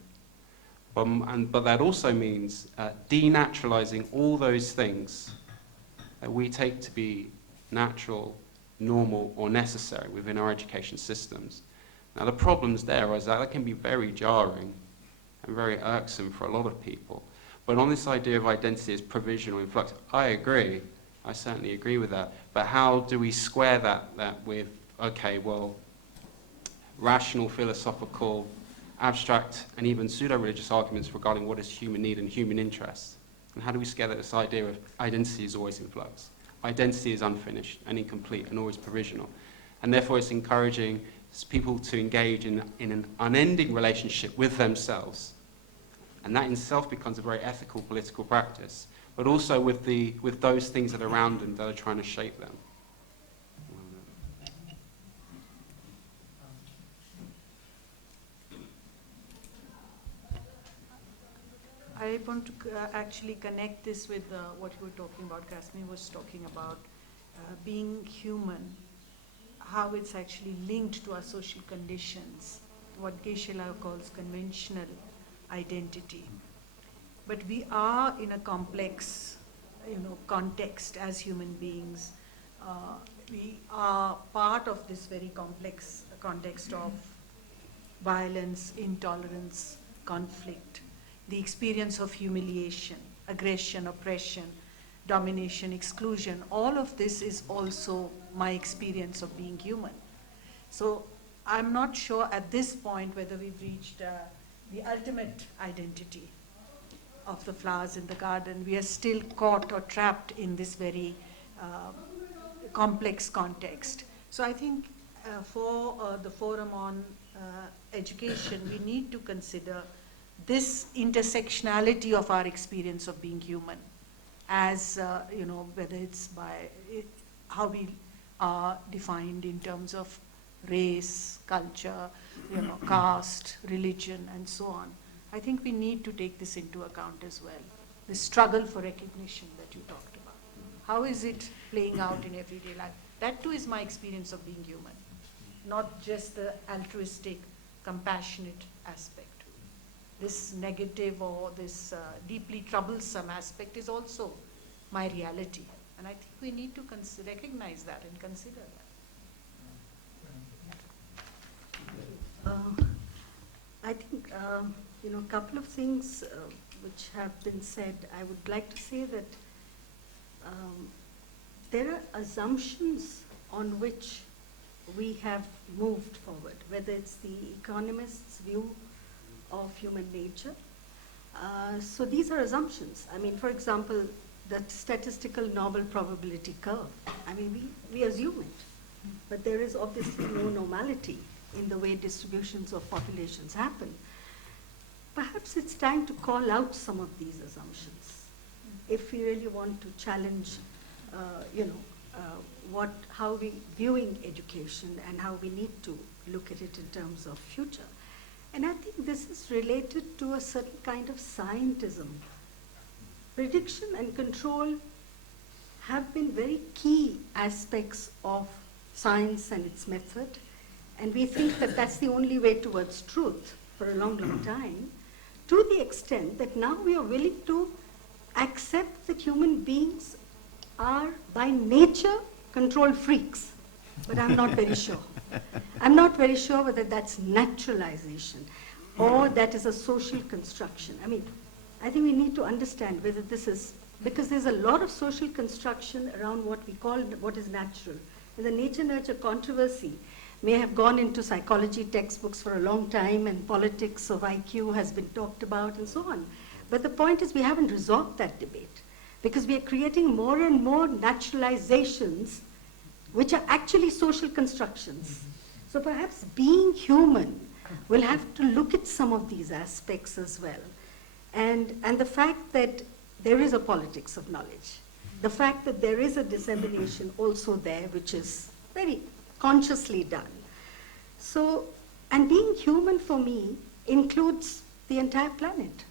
But that also means denaturalizing all those things that we take to be natural, normal, or necessary within our education systems. Now, the problems there is that can be very jarring and very irksome for a lot of people. But on this idea of identity as provisional in flux, I agree. I certainly agree with that. But how do we square that with, okay, well, rational, philosophical, abstract, and even pseudo-religious arguments regarding what is human need and human interest? And how do we scale this idea of identity is always in flux? Identity is unfinished and incomplete and always provisional. And therefore it's encouraging people to engage in an unending relationship with themselves. And that in itself becomes a very ethical political practice, but also with those things that are around them that are trying to shape them. I want to actually connect this with what you were talking about. Kasmi was talking about being human, how it's actually linked to our social conditions, what Geshe-la calls conventional identity. But we are in a complex, context as human beings. We are part of this very complex context of violence, intolerance, conflict, the experience of humiliation, aggression, oppression, domination, exclusion. All of this is also my experience of being human. So I'm not sure at this point whether we've reached the ultimate identity of the flowers in the garden. We are still caught or trapped in this very complex context. So I think for the forum on education, we need to consider this intersectionality of our experience of being human as, whether it's by how we are defined in terms of race, culture, caste, religion, and so on. I think we need to take this into account as well. The struggle for recognition that you talked about. How is it playing out in everyday life? That too is my experience of being human, not just the altruistic, compassionate aspect. This negative or this deeply troublesome aspect is also my reality. And I think we need to recognize that and consider that. I think, a couple of things which have been said. I would like to say that there are assumptions on which we have moved forward, whether it's the economist's view of human nature. So these are assumptions. I mean, for example, the statistical normal probability curve. I mean, we assume it, but there is obviously no normality in the way distributions of populations happen. Perhaps it's time to call out some of these assumptions if we really want to challenge, how we viewing education and how we need to look at it in terms of future. And I think this is related to a certain kind of scientism. Prediction and control have been very key aspects of science and its method, and we think that that's the only way towards truth for a long, long time, to the extent that now we are willing to accept that human beings are by nature control freaks. But I'm not very sure. I'm not very sure whether that's naturalization or that is a social construction. I mean, I think we need to understand whether this is, because there's a lot of social construction around what we call what is natural. And the nature-nurture controversy may have gone into psychology textbooks for a long time, and politics of IQ has been talked about and so on. But the point is we haven't resolved that debate because we are creating more and more naturalizations which are actually social constructions. So perhaps being human will have to look at some of these aspects as well. And the fact that there is a politics of knowledge, the fact that there is a dissemination also there, which is very consciously done. So, and being human for me includes the entire planet.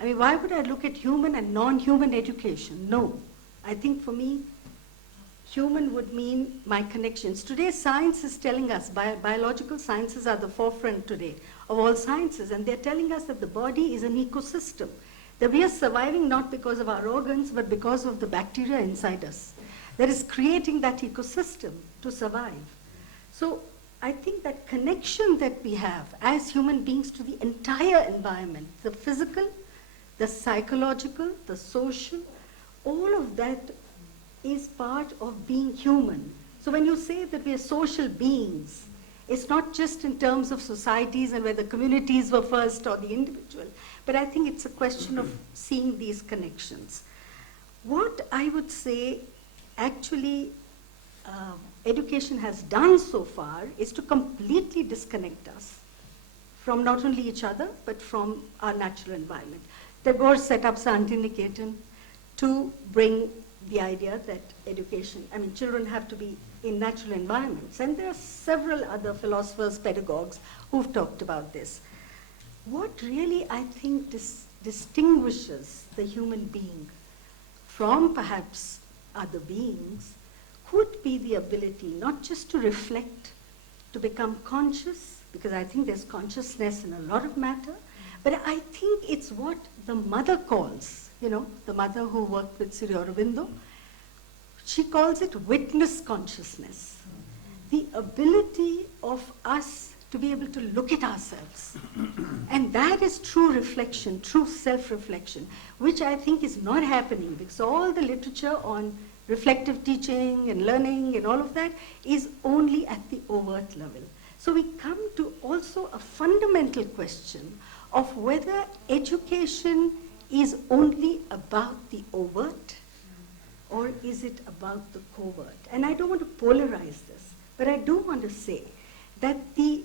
I mean, why would I look at human and non-human education? No. I think for me, human would mean my connections. Today, science is telling us, biological sciences are the forefront today of all sciences, and they're telling us that the body is an ecosystem, that we are surviving not because of our organs, but because of the bacteria inside us that is creating that ecosystem to survive. So I think that connection that we have as human beings to the entire environment, the physical, the psychological, the social, all of that is part of being human. So when you say that we are social beings, it's not just in terms of societies and where the communities were first or the individual, but I think it's a question of seeing these connections. What I would say actually education has done so far is to completely disconnect us from not only each other, but from our natural environment. Tagore set up Santiniketan to bring the idea that education, I mean, children have to be in natural environments. And there are several other philosophers, pedagogues, who've talked about this. What really, I think, distinguishes the human being from perhaps other beings could be the ability not just to reflect, to become conscious, because I think there's consciousness in a lot of matter, but I think it's what the mother calls, you know, the mother who worked with Sri Aurobindo, she calls it witness consciousness. The ability of us to be able to look at ourselves. And that is true reflection, true self-reflection, which I think is not happening because all the literature on reflective teaching and learning and all of that is only at the overt level. So we come to also a fundamental question of whether education is only about the overt or is it about the covert. And I don't want to polarize this, but I do want to say that the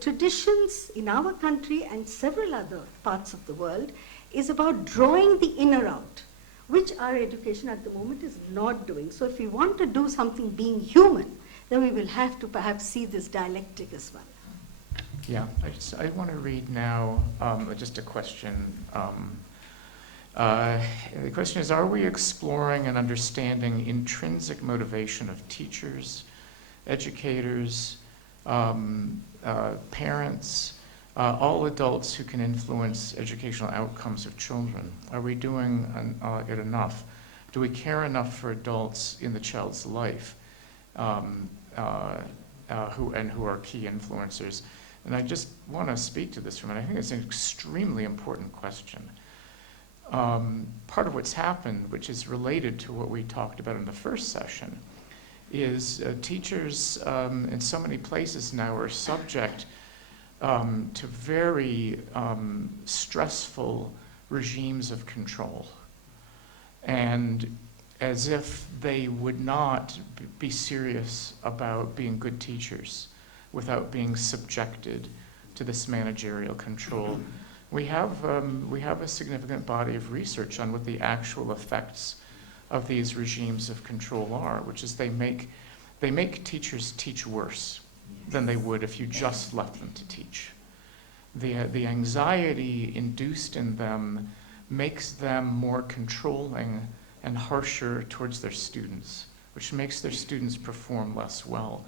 traditions in our country and several other parts of the world is about drawing the inner out, which our education at the moment is not doing. So if we want to do something being human, then we will have to perhaps see this dialectic as well. Yeah, I want to read now just a question. The question is, are we exploring and understanding intrinsic motivation of teachers, educators, parents, all adults who can influence educational outcomes of children? Are we doing it enough? Do we care enough for adults in the child's life who are key influencers? And I just want to speak to this for a minute. I think it's an extremely important question. Part of what's happened, which is related to what we talked about in the first session, is teachers in so many places now are subject to very stressful regimes of control. And as if they would not be serious about being good teachers without being subjected to this managerial control. We have a significant body of research on what the actual effects of these regimes of control are, which is they make teachers teach worse than they would if you just left them to teach. The anxiety induced in them makes them more controlling and harsher towards their students, which makes their students perform less well.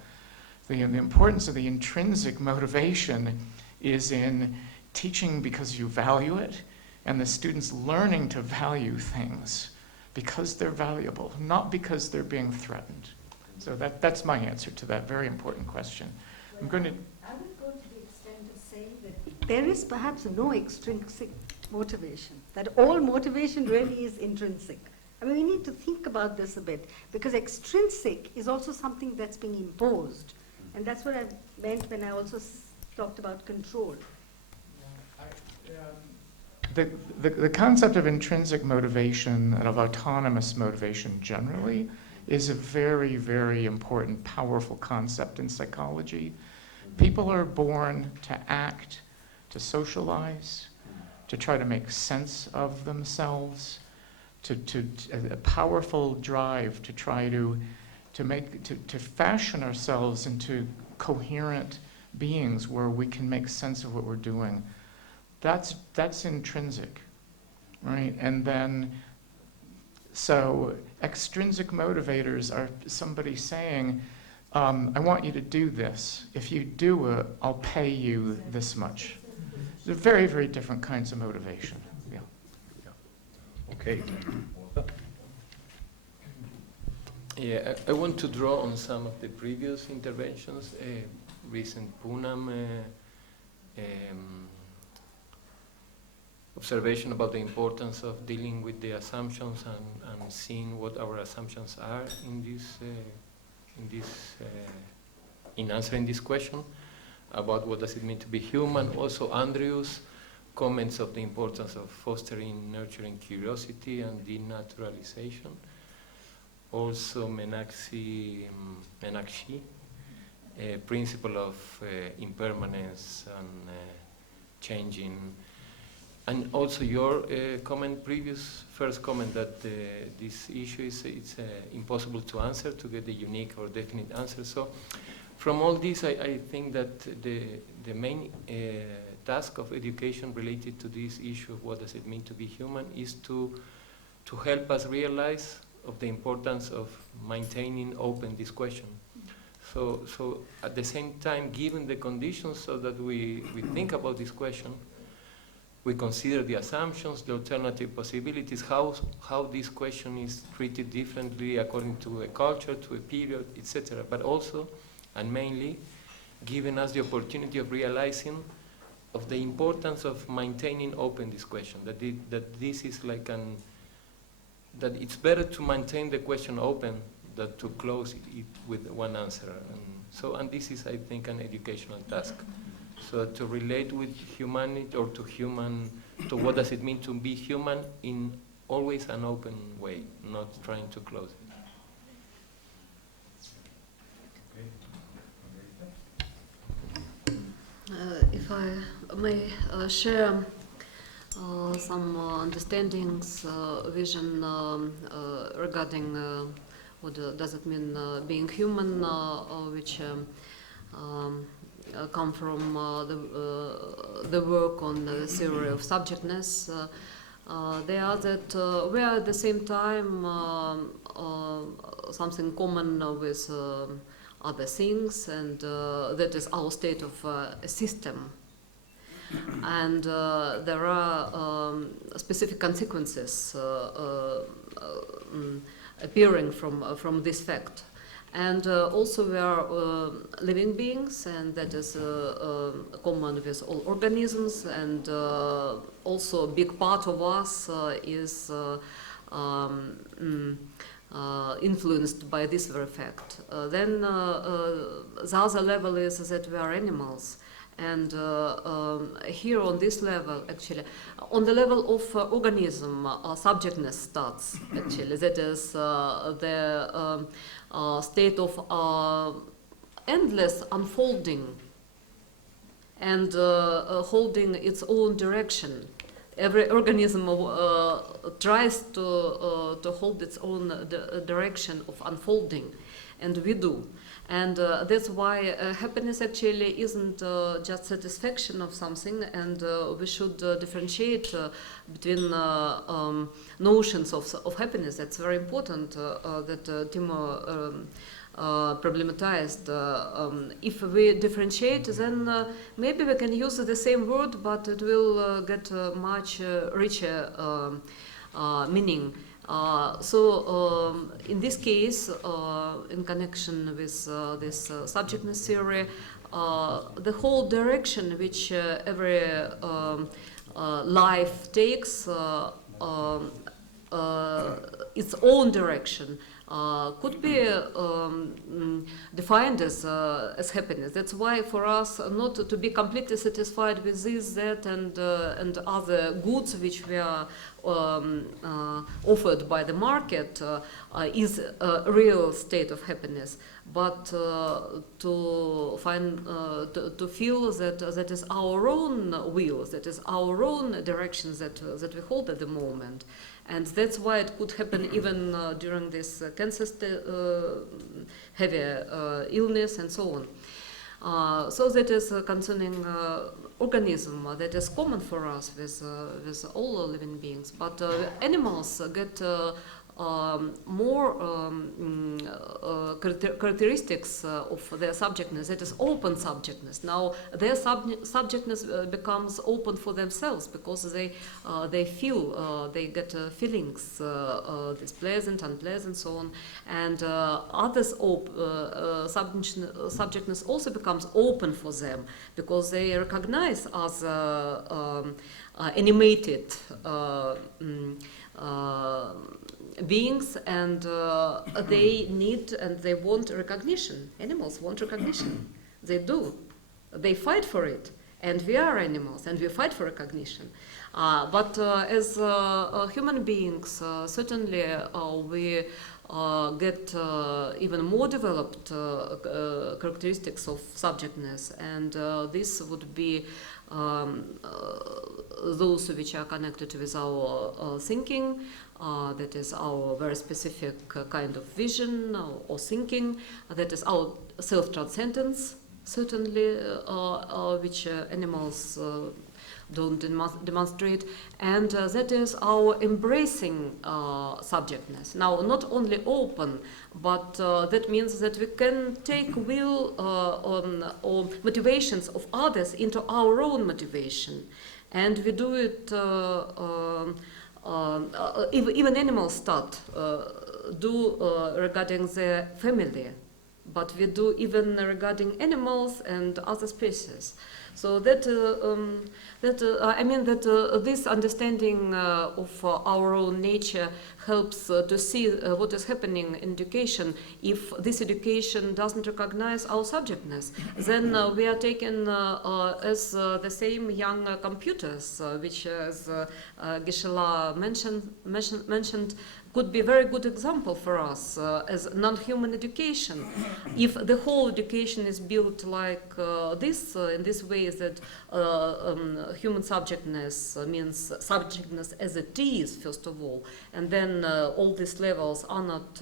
The importance of the intrinsic motivation is in teaching because you value it, and the students learning to value things because they're valuable, not because they're being threatened. So that's my answer to that very important question. I'm going to... I would go to the extent of saying that there is perhaps no extrinsic motivation, that all motivation really is intrinsic. I mean, we need to think about this a bit, because extrinsic is also something that's being imposed. And that's what I meant when I also talked about control. The concept of intrinsic motivation and of autonomous motivation generally is a very, very important, powerful concept in psychology. People are born to act, to socialize, to try to make sense of themselves, a powerful drive to try to fashion ourselves into coherent beings where we can make sense of what we're doing. That's intrinsic, right? And then, so extrinsic motivators are somebody saying, I want you to do this. If you do it, I'll pay you this much. They're very, very different kinds of motivation. Yeah. Okay. Yeah, I want to draw on some of the previous interventions, recent Poonam observation about the importance of dealing with the assumptions and seeing what our assumptions are in answering this question about what does it mean to be human. Also Andrew's comments of the importance of fostering, nurturing curiosity and denaturalization. Also Meenakshi, principle of impermanence and changing. And also your first comment that this issue it's impossible to answer, to get a unique or definite answer. So from all this, I think that the main task of education related to this issue of what does it mean to be human is to help us realize of the importance of maintaining open this question. So at the same time, given the conditions so that we think about this question, we consider the assumptions, the alternative possibilities, how this question is treated differently according to a culture, to a period, etc. But also, and mainly, giving us the opportunity of realizing of the importance of maintaining open this question, that this is like that it's better to maintain the question open than to close it with one answer. And this is, I think, an educational task. So to relate with humanity or to what does it mean to be human in always an open way, not trying to close it. If I may share some understandings, vision regarding what does it mean being human, which come from the work on the theory of subjectness. They are that we are at the same time something common with other things, and that is our state of a system. And there are specific consequences appearing from this fact. And also we are living beings, and that is common with all organisms, and also a big part of us is influenced by this very fact. Then the other level is that we are animals. And here on this level, actually, on the level of organism, subjectness starts, actually. That is the state of endless unfolding and holding its own direction. Every organism tries to hold its own direction of unfolding, and we do. And that's why happiness actually isn't just satisfaction of something, and we should differentiate between notions of happiness. That's very important that Timo problematized. If we differentiate, then maybe we can use the same word, but it will get much richer meaning. So in this case, in connection with this subjectness theory, the whole direction which every life takes, its own direction, could be defined as happiness. That's why for us not to be completely satisfied with this, that, and other goods which we are offered by the market is a real state of happiness, but to find, to feel that that is our own will, that is our own directions that we hold at the moment, And that's why it could happen even during this cancer heavy illness and so on. So that is concerning organism that is common for us with all living beings. But animals get more characteristics of their subjectness, that is open subjectness. Now their subjectness becomes open for themselves because they feel, they get feelings, this pleasant, unpleasant, so on. And others' subjectness also becomes open for them because they recognize as animated beings, and they need and they want recognition. Animals want recognition. They do. They fight for it. And we are animals, and we fight for recognition. But as human beings, certainly we get even more developed characteristics of subjectness, and this would be those which are connected with our thinking, that is our very specific kind of vision or thinking, that is our self-transcendence, certainly, which animals don't demonstrate, and that is our embracing subjectness. Now, not only open, but that means that we can take will or motivations of others into our own motivation, and we do it. Even animals start do regarding their family, but we do even regarding animals and other species. So that I mean that this understanding of our own nature helps to see what is happening in education. If this education doesn't recognize our subjectness, then we are taken as the same young computers, which, as Gisela mentioned, could be a very good example for us as non-human education. If the whole education is built like this, in this way, that human subjectness means subjectness as it is, first of all, and then all these levels are not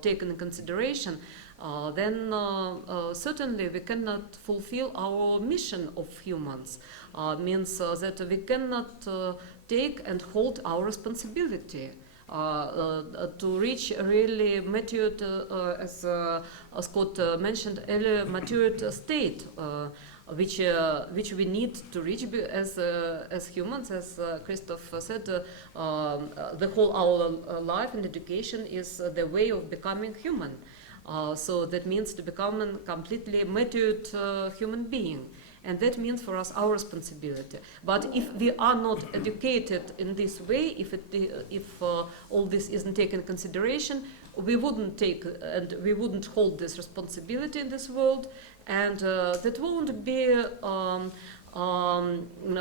taken in consideration, then certainly we cannot fulfill our mission of humans. Means that we cannot take and hold our responsibility to reach a really matured, as Scott mentioned earlier, matured state, which we need to reach as humans. As Christoph said, the whole our life and education is the way of becoming human. So that means to become a completely matured human being. And that means for us our responsibility. But if we are not educated in this way, if all this isn't taken into consideration, we wouldn't take and we wouldn't hold this responsibility in this world, and that won't be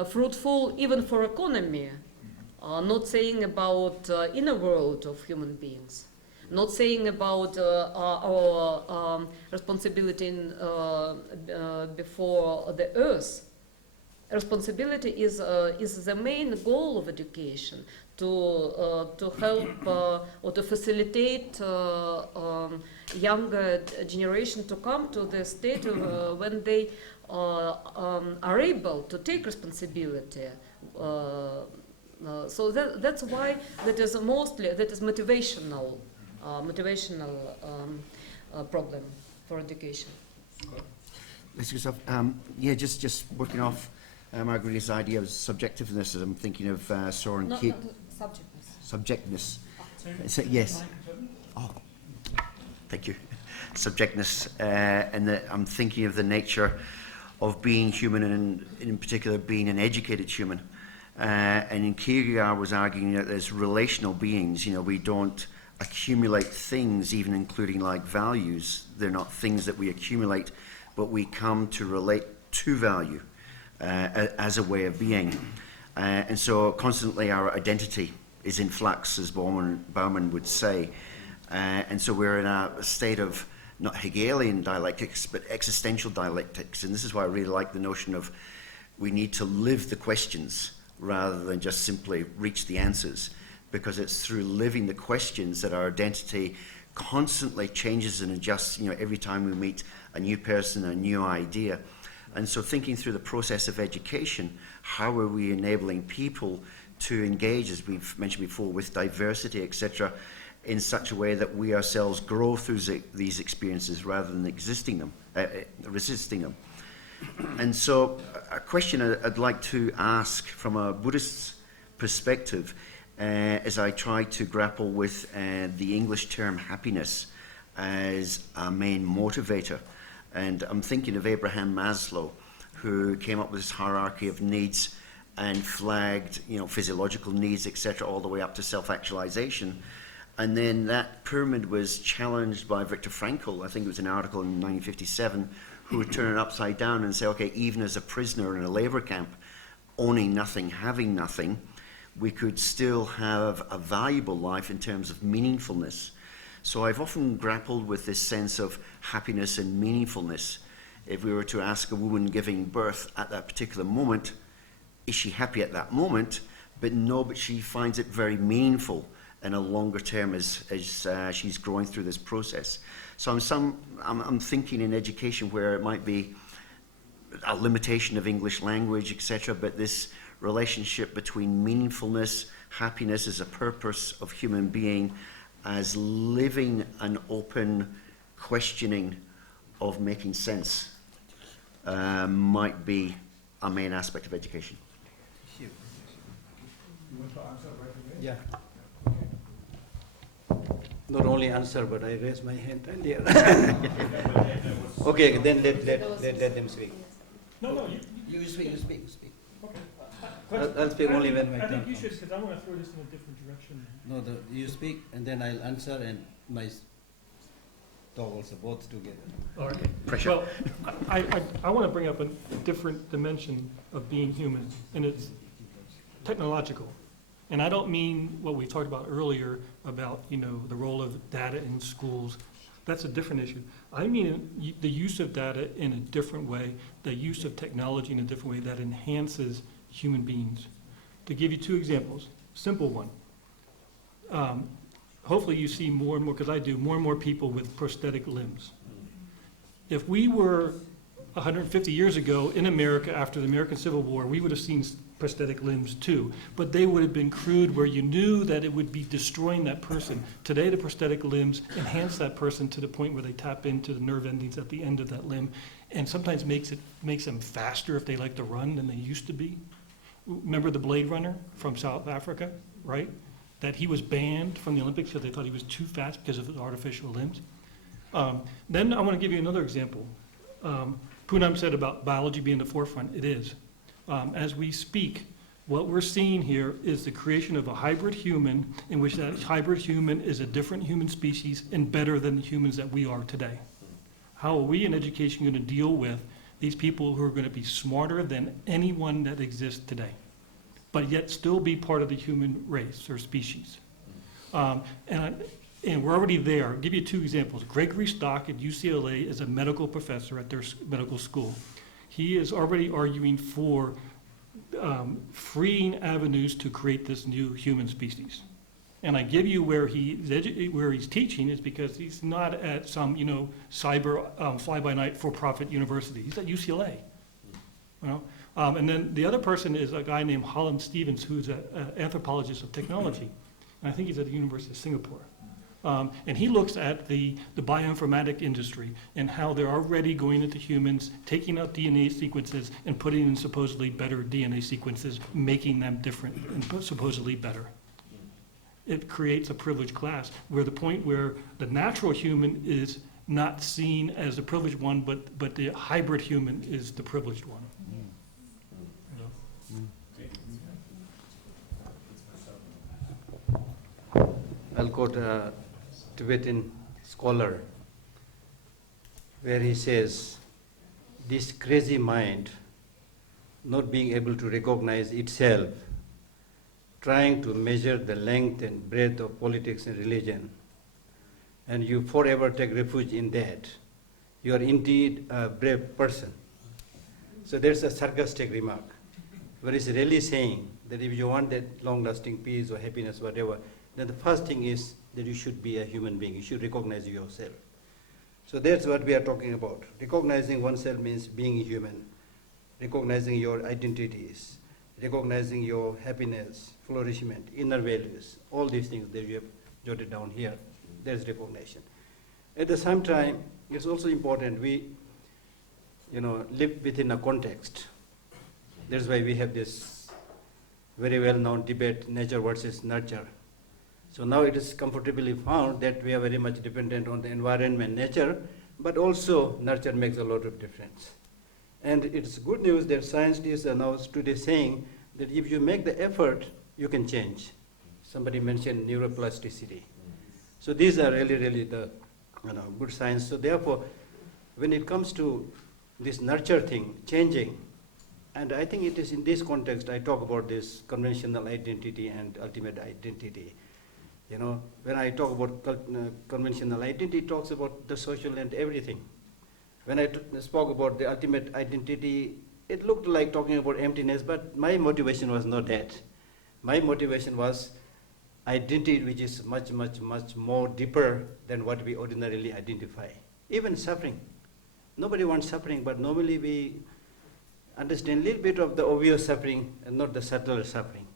fruitful even for economy. Not saying about inner world of human beings. Not saying about our responsibility before the earth. Responsibility is the main goal of education, to help or to facilitate younger generation to come to the state when they are able to take responsibility. So that's why that is motivational. Problem for education. Let's go yeah, just working off Margarita's idea of subjectiveness. As I'm thinking of Soren Kierkegaard. Subjectness. So, yes. Oh, thank you. Subjectness, and I'm thinking of the nature of being human, and in particular being an educated human. And in Kierkegaard was arguing that as relational beings, we don't accumulate things, even including like values. They're not things that we accumulate, but we come to relate to value as a way of being. And so constantly our identity is in flux, as Bauman would say. And so we're in a state of not Hegelian dialectics, but existential dialectics. And this is why I really like the notion of we need to live the questions rather than just simply reach the answers. because it's through living the questions that our identity constantly changes and adjusts, every time we meet a new person, a new idea. And so thinking through the process of education, how are we enabling people to engage, as we've mentioned before, with diversity, etc., in such a way that we ourselves grow through these experiences rather than resisting them. And so a question I'd like to ask from a Buddhist perspective, as I try to grapple with the English term happiness as a main motivator. And I'm thinking of Abraham Maslow, who came up with this hierarchy of needs and flagged, physiological needs, etc., all the way up to self-actualization. And then that pyramid was challenged by Viktor Frankl. I think it was an article in 1957, who would turn it upside down and say, okay, even as a prisoner in a labor camp, owning nothing, having nothing, we could still have a valuable life in terms of meaningfulness. So I've often grappled with this sense of happiness and meaningfulness. If we were to ask a woman giving birth at that particular moment, is she happy at that moment? But she finds it very meaningful in a longer term as she's growing through this process. So I'm thinking in education where it might be a limitation of English language, etc., but this relationship between meaningfulness, happiness as a purpose of human being, as living an open questioning of making sense, might be a main aspect of education. You want to answer right away? Yeah. Not only answer, but I raise my hand earlier. Okay, then let them speak. No, you speak. Okay. I'll speak only when my I time think you comes. should, because I want to throw this in a different direction. No, you speak, and then I'll answer, and my talk also, both together. All right. Pressure. Well, I want to bring up a different dimension of being human, and it's technological. And I don't mean what we talked about earlier about, the role of data in schools. That's a different issue. I mean the use of data in a different way, the use of technology in a different way that enhances human beings. To give you two examples, simple one. Hopefully you see more and more, because I do, more and more people with prosthetic limbs. If we were 150 years ago in America after the American Civil War, we would have seen prosthetic limbs too, but they would have been crude where you knew that it would be destroying that person. Today the prosthetic limbs enhance that person to the point where they tap into the nerve endings at the end of that limb, and sometimes makes them faster if they like to run than they used to be. Remember the Blade Runner from South Africa, right? That he was banned from the Olympics because they thought he was too fast because of his artificial limbs. Then I want to give you another example. Poonam said about biology being the forefront. It is. As we speak, what we're seeing here is the creation of a hybrid human in which that hybrid human is a different human species and better than the humans that we are today. How are we in education going to deal with these people who are going to be smarter than anyone that exists today, but yet still be part of the human race or species? And we're already there. I'll give you two examples. Gregory Stock at UCLA is a medical professor at their medical school. He is already arguing for freeing avenues to create this new human species. And I give you where he's teaching is because he's not at some cyber fly-by-night for-profit university. He's at UCLA. And then the other person is a guy named Holland Stevens, who's an anthropologist of technology. And I think he's at the University of Singapore. And he looks at the bioinformatic industry and how they're already going into humans, taking out DNA sequences and putting in supposedly better DNA sequences, making them different and supposedly better. It creates a privileged class where the point where the natural human is not seen as the privileged one, but the hybrid human is the privileged one. I'll quote a Tibetan scholar where he says, this crazy mind not being able to recognize itself, trying to measure the length and breadth of politics and religion, and you forever take refuge in that, you are indeed a brave person. So there's a sarcastic remark where he's really saying that if you want that long-lasting peace or happiness, whatever, then the first thing is that you should be a human being. You should recognize yourself. So that's what we are talking about. Recognizing oneself means being human, recognizing your identities, recognizing your happiness, flourishment, inner values, all these things that you have jotted down here. There's recognition. At the same time, it's also important we live within a context. That's why we have this very well-known debate, nature versus nurture. So now it is comfortably found that we are very much dependent on the environment, nature, but also nurture makes a lot of difference. And it's good news that scientists are now today saying that if you make the effort, you can change. Somebody mentioned neuroplasticity. So these are really the good science. So therefore, when it comes to this nurture thing, changing, and I think it is in this context I talk about this conventional identity and ultimate identity. When I talk about conventional identity, it talks about the social and everything. When I spoke about the ultimate identity, it looked like talking about emptiness, but my motivation was not that. My motivation was identity which is much more deeper than what we ordinarily identify. Even suffering. Nobody wants suffering, but normally we understand a little bit of the obvious suffering and not the subtler suffering.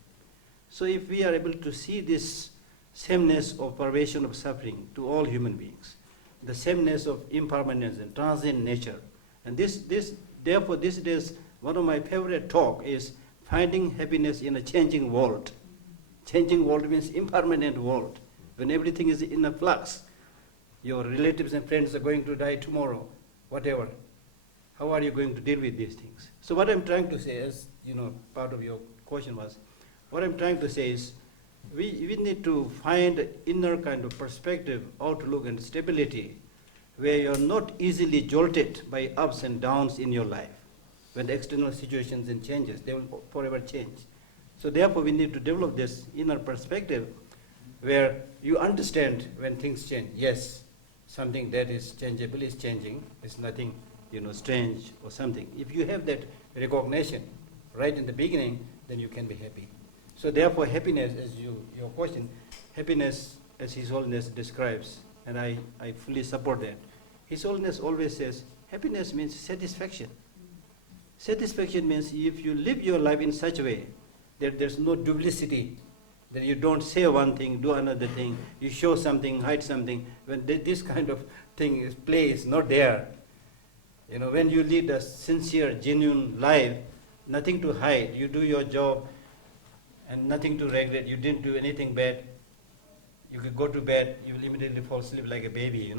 So if we are able to see this sameness of pervation of suffering to all human beings, the sameness of impermanence and transient nature, and therefore this is one of my favorite talk is finding happiness in a changing world. Changing world means impermanent world. When everything is in a flux, your relatives and friends are going to die tomorrow, whatever. How are you going to deal with these things? So what I'm trying to say, as part of your question was, what I'm trying to say is, we need to find inner kind of perspective, outlook and stability where you're not easily jolted by ups and downs in your life. When the external situations and changes, they will forever change. So therefore we need to develop this inner perspective where you understand when things change. Yes, something that is changeable is changing. It's nothing strange or something. If you have that recognition right in the beginning, then you can be happy. So therefore happiness, as your question, happiness as His Holiness describes, and I fully support that. His Holiness always says, happiness means satisfaction. Satisfaction means if you live your life in such a way that there's no duplicity, that you don't say one thing, do another thing, you show something, hide something, when this kind of thing play is not there. When you lead a sincere, genuine life, nothing to hide, you do your job, and nothing to regret. You didn't do anything bad. You could go to bed, you will immediately fall asleep like a baby,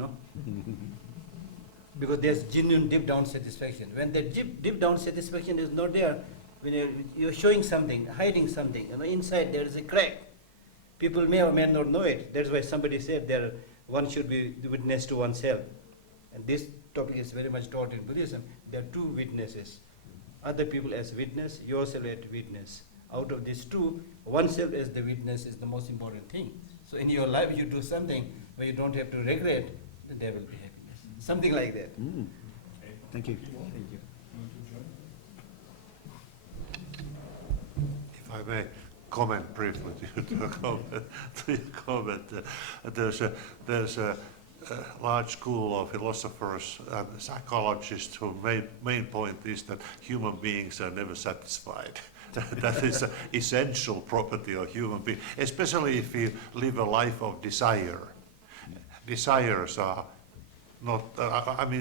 Because there's genuine deep down satisfaction. When the deep down satisfaction is not there, when you're showing something, hiding something, inside there is a crack. People may or may not know it. That's why somebody said one should be the witness to oneself. And this topic is very much taught in Buddhism. There are two witnesses. Other people as witness, yourself as witness. Out of these two, oneself as the witness is the most important thing. So in your life, you do something where you don't have to regret, then there will be happiness. Something like that. Thank you. Thank you. If I may comment briefly to your comment. There's a large school of philosophers and psychologists whose main point is that human beings are never satisfied. That is an essential property of human being, especially if you live a life of desire. Desires are not,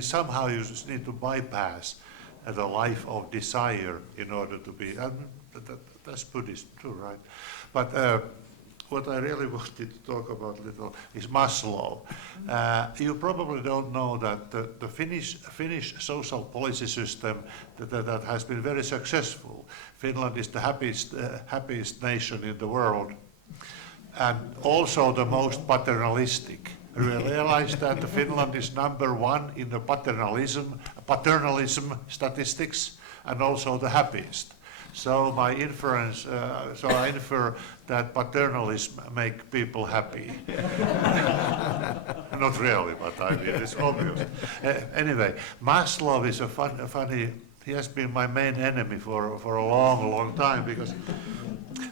somehow you just need to bypass the life of desire in order to be, that's Buddhist too, right? But what I really wanted to talk about a little is Maslow. You probably don't know that the Finnish social policy system that has been very successful. Finland is the happiest nation in the world, and also the most paternalistic. You realize that Finland is #1 in the paternalism statistics, and also the happiest. So I infer that paternalism make people happy. Not really, but it's obvious. Anyway, Maslow is a funny he has been my main enemy for a long, long time, because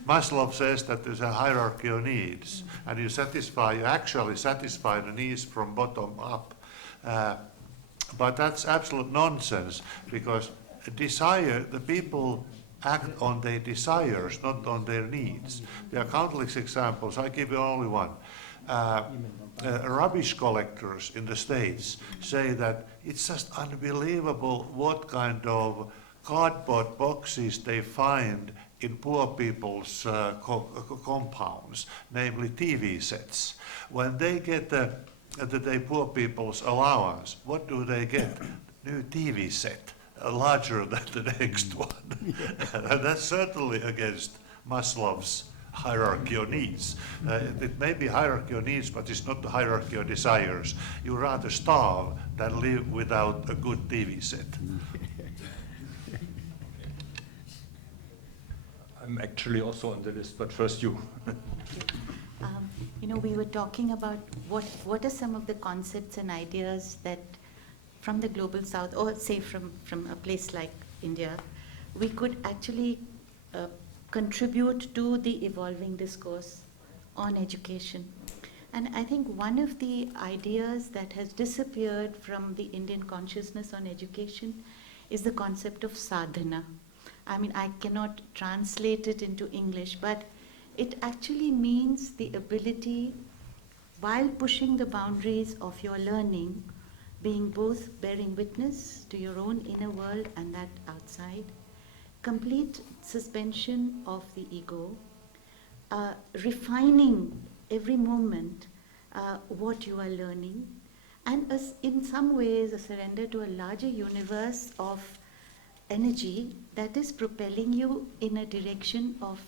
Maslow says that there's a hierarchy of needs, and you actually satisfy the needs from bottom up. But that's absolute nonsense, because the people act on their desires, not on their needs. There are countless examples. I give you only one. Rubbish collectors in the States say that it's just unbelievable what kind of cardboard boxes they find in poor people's compounds, namely TV sets. When they get the poor people's allowance, what do they get? New TV set, larger than the next one. And that's certainly against Maslow's hierarchy of needs. It may be hierarchy of needs, but it's not the hierarchy of desires. You rather starve than live without a good TV set. I'm actually also on the list, but first you. You know, we were talking about what are some of the concepts and ideas that from the global south, or say from a place like India, we could actually contribute to the evolving discourse on education. And I think one of the ideas that has disappeared from the Indian consciousness on education is the concept of sadhana. I mean, I cannot translate it into English, but it actually means the ability, while pushing the boundaries of your learning, being both bearing witness to your own inner world and that outside, complete suspension of the ego, refining every moment what you are learning, and in some ways a surrender to a larger universe of energy that is propelling you in a direction of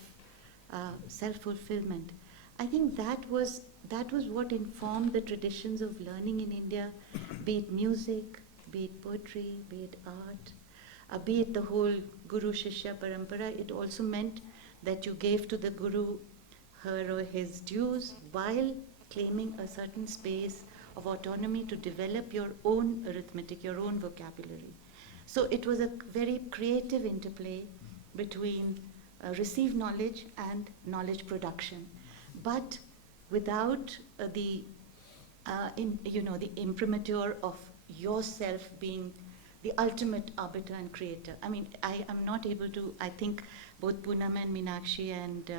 self-fulfillment. I think that was what informed the traditions of learning in India, be it music, be it poetry, be it art, be it the whole Guru Shishya Parampara. It also meant that you gave to the Guru her or his dues while claiming a certain space of autonomy to develop your own arithmetic, your own vocabulary. So it was a very creative interplay between received knowledge and knowledge production, but without the imprimatur of yourself being the ultimate arbiter and creator. I mean, I am not able to, I think both Poonam and Meenakshi and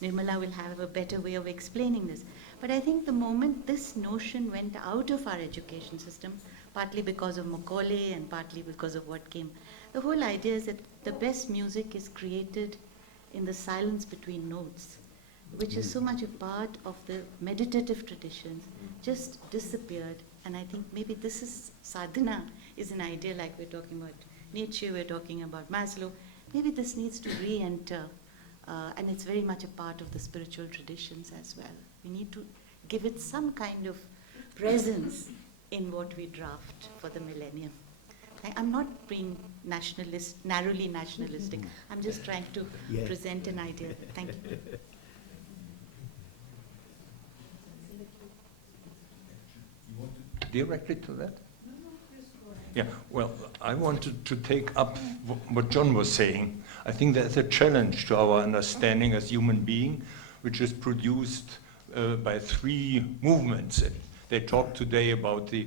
Nirmala will have a better way of explaining this. But I think the moment this notion went out of our education system, partly because of Macaulay and partly because of what came, the whole idea is that the best music is created in the silence between notes, which is so much a part of the meditative traditions, just disappeared. And I think maybe this is sadhana, is an idea like we're talking about Nietzsche, we're talking about Maslow. Maybe this needs to re-enter, and it's very much a part of the spiritual traditions as well. We need to give it some kind of presence in what we draft for the millennium. I'm not being narrowly nationalistic. I'm just trying to present an idea. Thank you. Directly to that? Yeah, well, I wanted to take up what John was saying. I think there's a challenge to our understanding as human being, which is produced by three movements. They talk today about the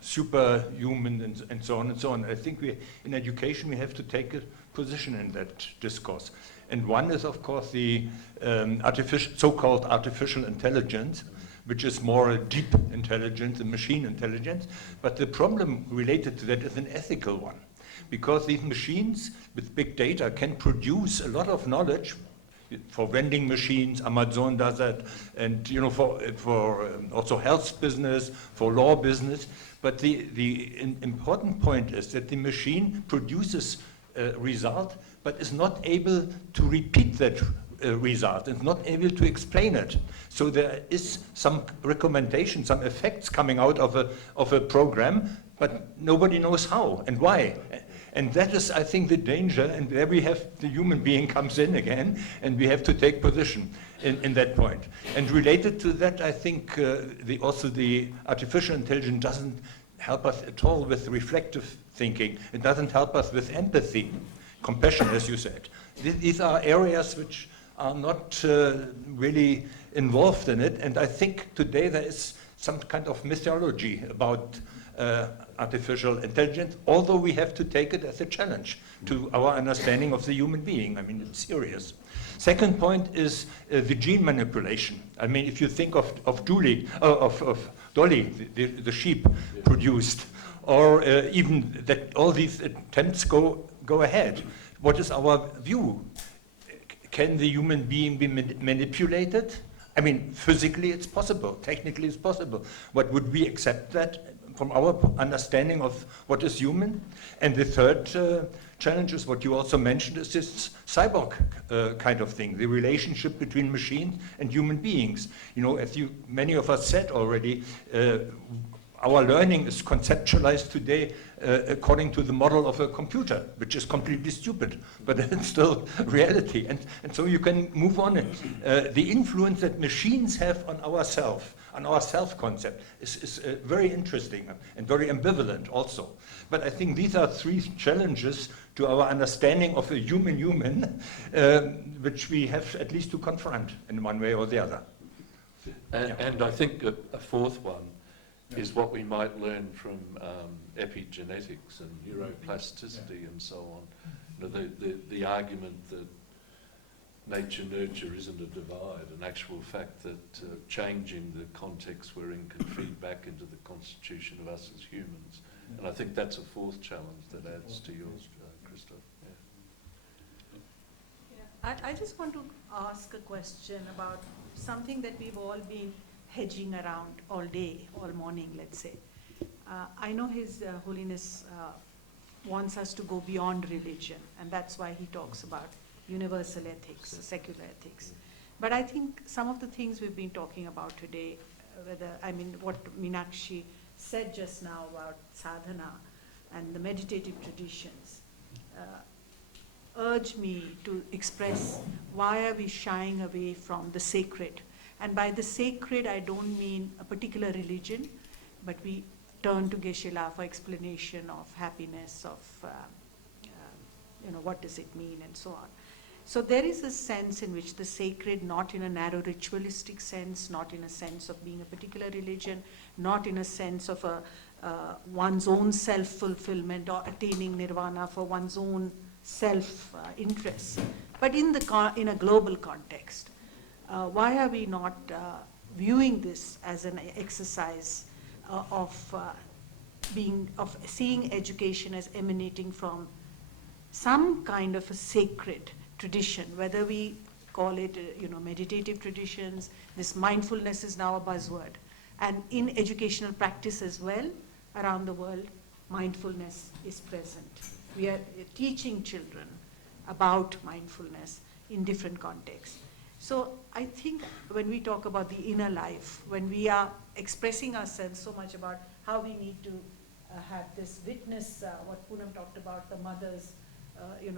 superhuman and so on and so on. I think in education we have to take a position in that discourse. And one is, of course, the so-called artificial intelligence, which is more a deep intelligence, a machine intelligence. But the problem related to that is an ethical one, because these machines with big data can produce a lot of knowledge for vending machines. Amazon does that, and for also health business, for law business. But the important point is that the machine produces a result, but is not able to repeat that result and not able to explain it. So there is some recommendation, some effects coming out of a program, but nobody knows how and why. And that is, I think, the danger, and there we have the human being comes in again, and we have to take position in that point. And related to that, I think also the artificial intelligence doesn't help us at all with reflective thinking. It doesn't help us with empathy, compassion, as you said. These are areas which are not really involved in it, and I think today there is some kind of mythology about artificial intelligence, although we have to take it as a challenge to our understanding of the human being. I mean, it's serious. Second point is the gene manipulation. I mean, if you think of Dolly, the sheep produced, or even that all these attempts go ahead, what is our view? Can the human being be manipulated? I mean, physically it's possible, technically it's possible. But would we accept that from our understanding of what is human? And the third challenge is what you also mentioned, is this cyborg kind of thing, the relationship between machines and human beings. You know, as many of us said already, our learning is conceptualized today according to the model of a computer, which is completely stupid, but it's still reality. And so you can move on. The influence that machines have on ourselves, on our self-concept, is very interesting and very ambivalent also. But I think these are three challenges to our understanding of a human, which we have at least to confront in one way or the other. And I think a fourth one is what we might learn from epigenetics and neuroplasticity and so on. You know, the argument that nature-nurture isn't a divide, an actual fact that changing the context we're in can feed back into the constitution of us as humans. And I think that's a fourth challenge that adds to yours, Christoph. Yeah. I just want to ask a question about something that we've all been hedging around all day, all morning, let's say. I know His Holiness wants us to go beyond religion, and that's why he talks about universal ethics, secular ethics. But I think some of the things we've been talking about today, what Meenakshi said just now about sadhana and the meditative traditions, urge me to express why are we shying away from the sacred. And by the sacred, I don't mean a particular religion, but we turn to Geshe-la for explanation of happiness, of what does it mean, and so on. So there is a sense in which the sacred, not in a narrow ritualistic sense, not in a sense of being a particular religion, not in a sense of one's own self-fulfillment or attaining nirvana for one's own self-interest, but in a global context. Why are we not viewing this as an exercise of seeing education as emanating from some kind of a sacred tradition, whether we call it, meditative traditions? This mindfulness is now a buzzword. And in educational practice as well, around the world, mindfulness is present. We are teaching children about mindfulness in different contexts. So I think when we talk about the inner life, when we are expressing ourselves so much about how we need to have this witness, what Poonam talked about, the mother's,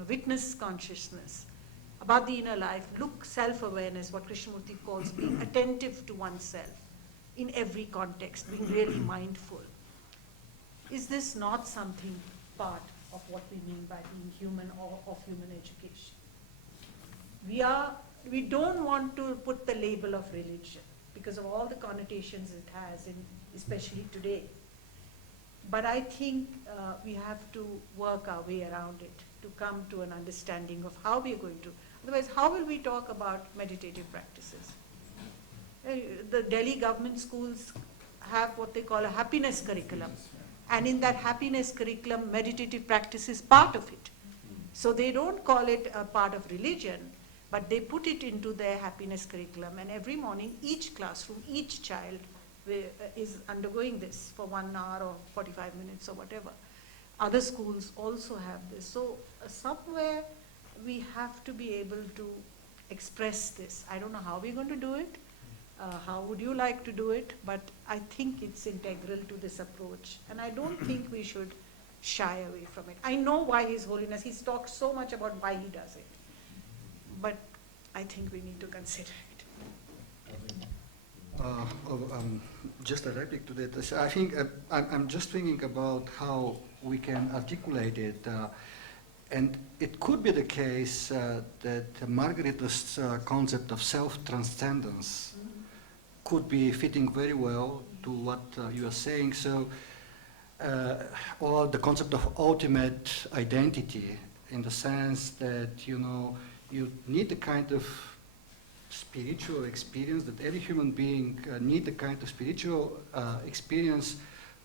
witness consciousness, about the inner life, self-awareness, what Krishnamurti calls being attentive to oneself in every context, being really mindful. Is this not something part of what we mean by being human or of human education? We don't want to put the label of religion because of all the connotations it has, especially today. But I think we have to work our way around it to come to an understanding of how we are going to. Otherwise, how will we talk about meditative practices? The Delhi government schools have what they call a happiness curriculum. And in that happiness curriculum, meditative practice is part of it. So they don't call it a part of religion, but they put it into their happiness curriculum. And every morning, each classroom, each child is undergoing this for 1 hour or 45 minutes or whatever. Other schools also have this. So somewhere we have to be able to express this. I don't know how we're going to do it. How would you like to do it? But I think it's integral to this approach. And I don't think we should shy away from it. I know why His Holiness, he's talked so much about why he does it. But I think we need to consider it. just a replic to that. I think I'm just thinking about how we can articulate it. And it could be the case that Margarita's concept of self-transcendence could be fitting very well to what you are saying. So, or the concept of ultimate identity, in the sense that, you know, you need a kind of spiritual experience, that every human being need a kind of spiritual experience,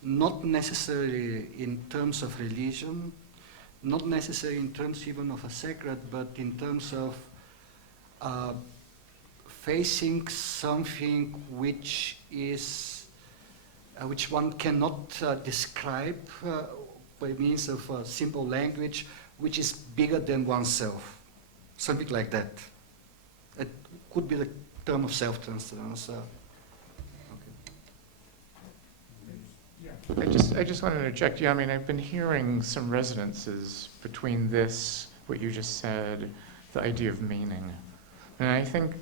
not necessarily in terms of religion, not necessarily in terms even of a sacred, but in terms of facing something which is, which one cannot describe by means of simple language, which is bigger than oneself, something like that. It could be the term of self-transcendence. I just want to interject. Yeah, I mean, I've been hearing some resonances between this, what you just said, the idea of meaning. And I think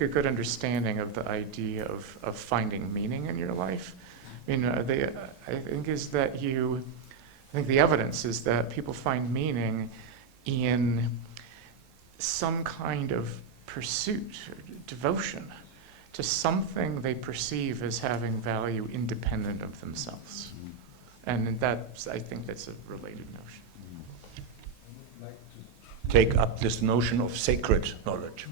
a good understanding of the idea of finding meaning in your life, I think the evidence is that people find meaning in some kind of pursuit or devotion to something they perceive as having value independent of themselves. And I think that's a related notion. I would like to take up this notion of sacred knowledge.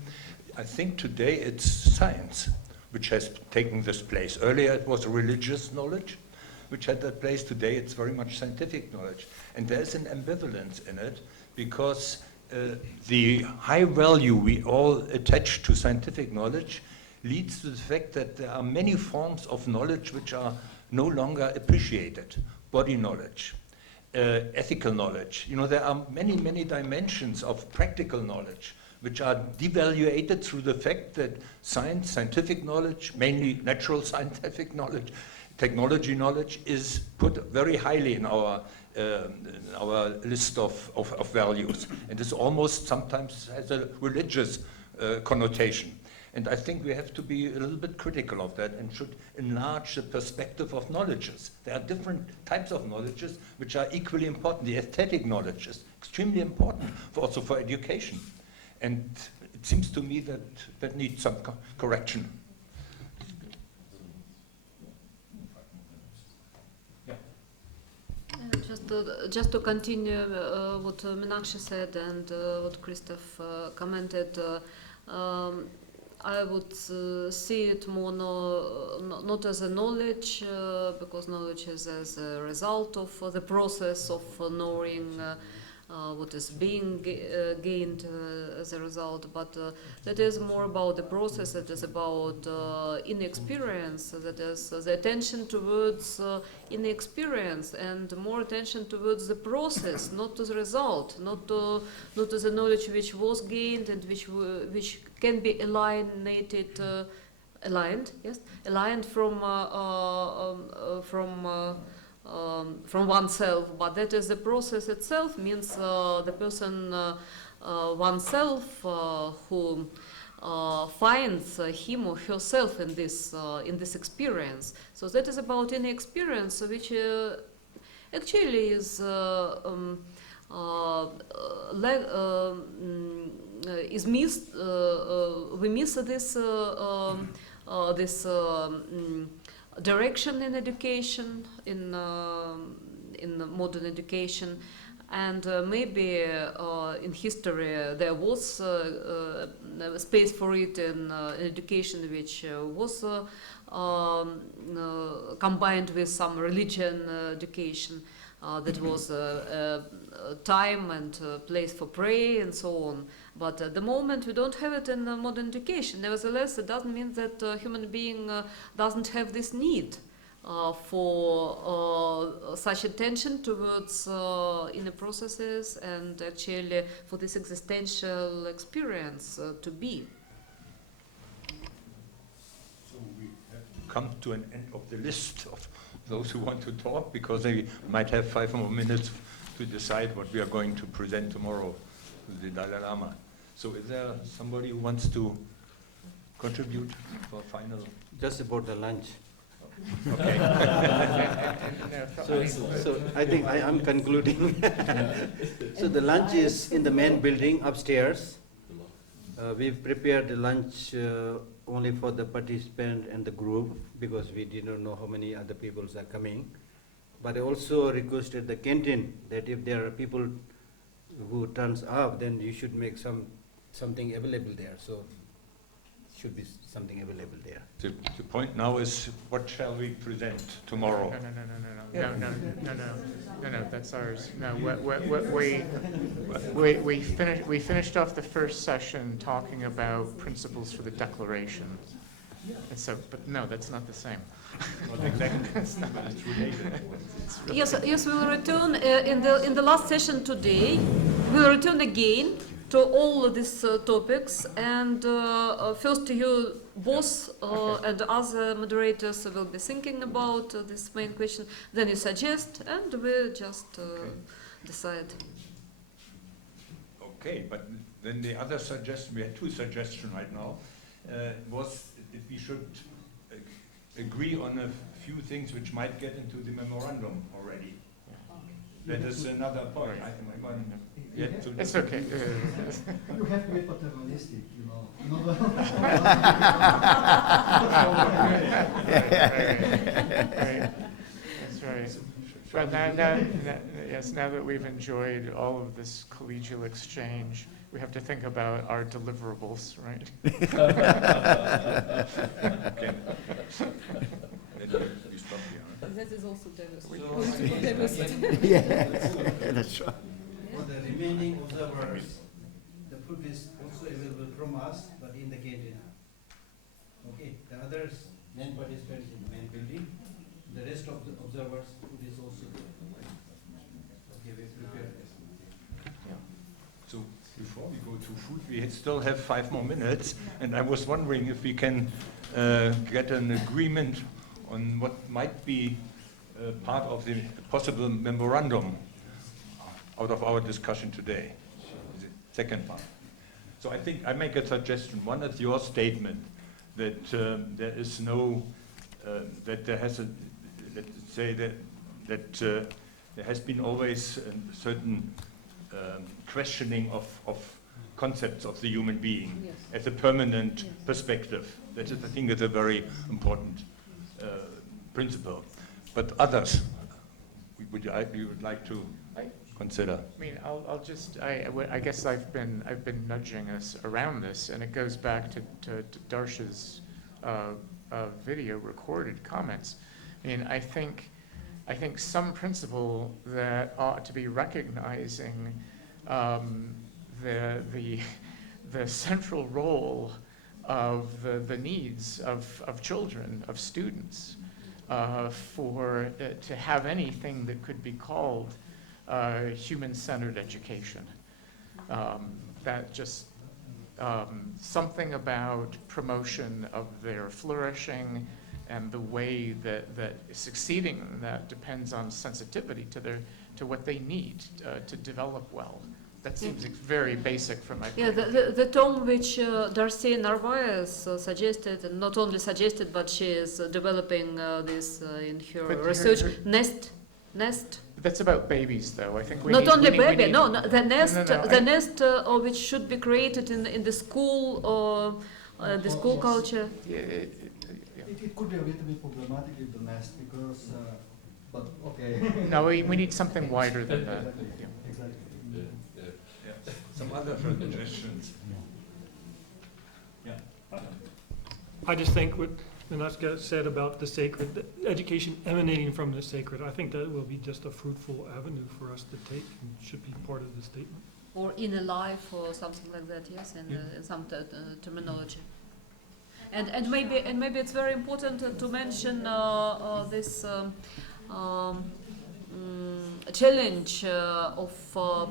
I think today it's science which has taken this place. Earlier it was religious knowledge which had that place. Today it's very much scientific knowledge. And there's an ambivalence in it, because the high value we all attach to scientific knowledge leads to the fact that there are many forms of knowledge which are no longer appreciated. Body knowledge, ethical knowledge. You know, there are many, many dimensions of practical knowledge which are devaluated through the fact that science, scientific knowledge, mainly natural scientific knowledge, technology knowledge, is put very highly in our list of values. And this almost sometimes has a religious connotation. And I think we have to be a little bit critical of that and should enlarge the perspective of knowledges. There are different types of knowledges which are equally important. The aesthetic knowledge is extremely important also for education. And it seems to me that needs some correction. Just to continue what Meenakshi said and what Christoph commented, I would see it more not as a knowledge, because knowledge is as a result of the process of knowing what is being gained as a result, but that is more about the process, it is about inexperience, that is the attention towards inexperience and more attention towards the process, not to the result, not to the knowledge which was gained and which can be aligned from oneself, but that is the process itself, means the person oneself who finds him or herself in this experience. So that is about inner experience, which actually is missed. We miss this direction in education, in modern education, and maybe in history there was space for it in education, which was combined with some religion education. That was time and place for prayer and so on. But at the moment we don't have it in modern education. Nevertheless, it doesn't mean that a human being doesn't have this need for such attention towards inner processes and actually for this existential experience to be. So we have come to an end of the list of those who want to talk, because they might have 5 more minutes to decide what we are going to present tomorrow to the Dalai Lama. So is there somebody who wants to contribute for final? Just about the lunch. Okay. So I think I'm concluding. So the lunch is in the main building upstairs. We've prepared the lunch only for the participant and the group because we did not know how many other people are coming. But I also requested the canteen that if there are people who turns up, then you should make something available there. So should be something available there. The point now is, what shall we present tomorrow? No, that's ours. No, we finished off the first session talking about principles for the declaration. And so, but no, that's not the same. Not exactly. It's not. It's related. Yes, we will return in the last session today. We will return again to all of these topics, and first you both and other moderators will be thinking about this main question. Then you suggest, and we just decide. Okay, but then the other suggestion, we had two suggestions right now, was that we should agree on a few things which might get into the memorandum already. That is another point. It's okay. You have to be paternalistic, you know. Right. That's right. But now that we've enjoyed all of this collegial exchange, we have to think about our deliverables, right? Okay. We stop here. That is also diversity. Yeah, that's right. For the remaining observers, the food is also available from us, but in the canteen. Okay, the others, main participants in the main building, the rest of the observers, food is also there. Okay, we prepared this. So before we go to food, we still have 5 more minutes, and I was wondering if we can get an agreement on what might be part of the possible memorandum out of our discussion today, the second part. So I think I make a suggestion. One is your statement that there is no, that there has a, let's say that there has been always a certain questioning of concepts of the human being as a permanent perspective. That is, I think, is a very important principle. But others, we would like to consider. I mean, I'll just. I guess I've been nudging us around this, and it goes back to Darsha's video recorded comments. I mean, I think some principle that ought to be recognizing the central role of the needs of children, of students, for to have anything that could be called human-centered education. That just something about promotion of their flourishing and the way that succeeding in that depends on sensitivity to what they need to develop well. That seems very basic from my point of view. The term which Darcy Narvaez suggested, and not only suggested, but she is developing this in her research, nest. That's about babies, though. I think we not need, only we baby. need, No, the nest. No, Nest which should be created in the school or the school culture. It could be a little bit problematic with the nest because, but okay. No, we need something wider than that. Exactly. Some other suggestions. Yeah. I just think what Minaska said about the sacred, the education emanating from the sacred, I think that will be just a fruitful avenue for us to take and should be part of the statement. Or inner life or something like that, yes, in some terminology. And maybe it's very important to mention this challenge of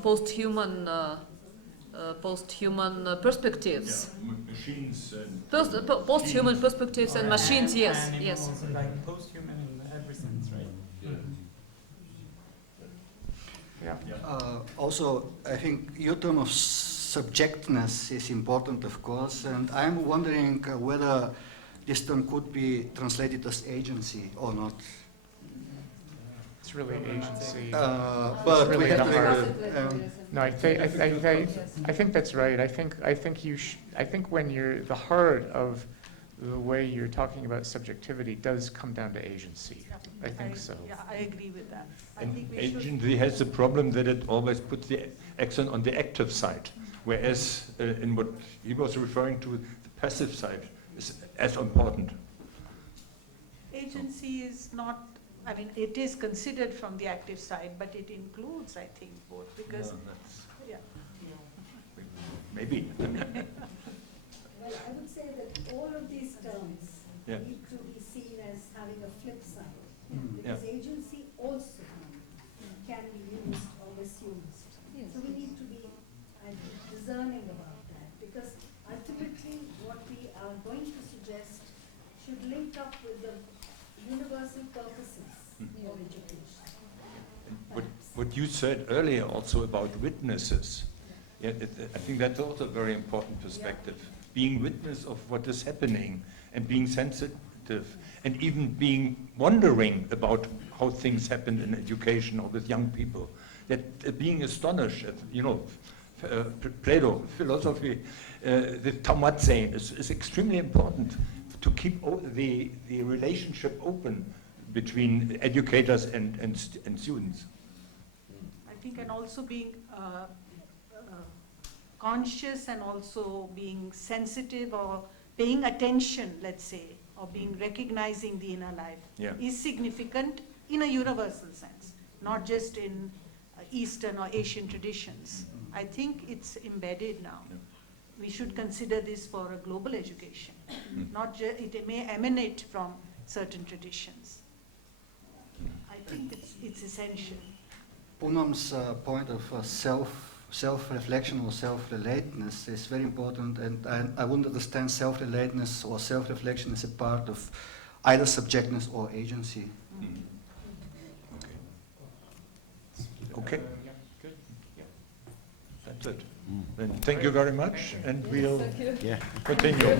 post-human perspectives. Yeah, machines and post-human perspectives and machines, yes, animals, yes. like post-human in every sense, right? Yeah. Also, I think your term of subjectness is important, of course, and I'm wondering whether this term could be translated as agency or not. It's really agency. But it's really we have the to heart. No, I think that's right. I think when you're the heart of the way you're talking about subjectivity does come down to agency. I think so. Yeah, I agree with that. I And think we should. agency has the problem that it always puts the accent on the active side, whereas in what he was referring to, the passive side is as important. Agency is not, I mean, it is considered from the active side, but it includes, I think, both, because, yeah. Maybe. Well, I would say that all of these terms need to be seen as having a flip side, because agency also can be used or misused. So we need to be, I think, discerning about that, because ultimately what we are going to suggest should link up with the universal purposes of education. What you said earlier also about witnesses, I think that's also a very important perspective. Being witness of what is happening and being sensitive and even being wondering about how things happen in education or with young people. That being astonished at, Plato, philosophy, the Tamatsein is extremely important to keep the relationship open between educators and students. I think, and also being conscious and also being sensitive or paying attention, let's say, or being recognizing the inner life is significant in a universal sense, not just in Eastern or Asian traditions. I think it's embedded now. We should consider this for a global education. Not just, it may emanate from certain traditions. I think it's essential. Poonam's point of self-reflection or self-relatedness is very important, and I wouldn't understand self-relatedness or self-reflection as a part of either subjectness or agency. Okay. Good. That's it. Then thank you very much, and we'll continue.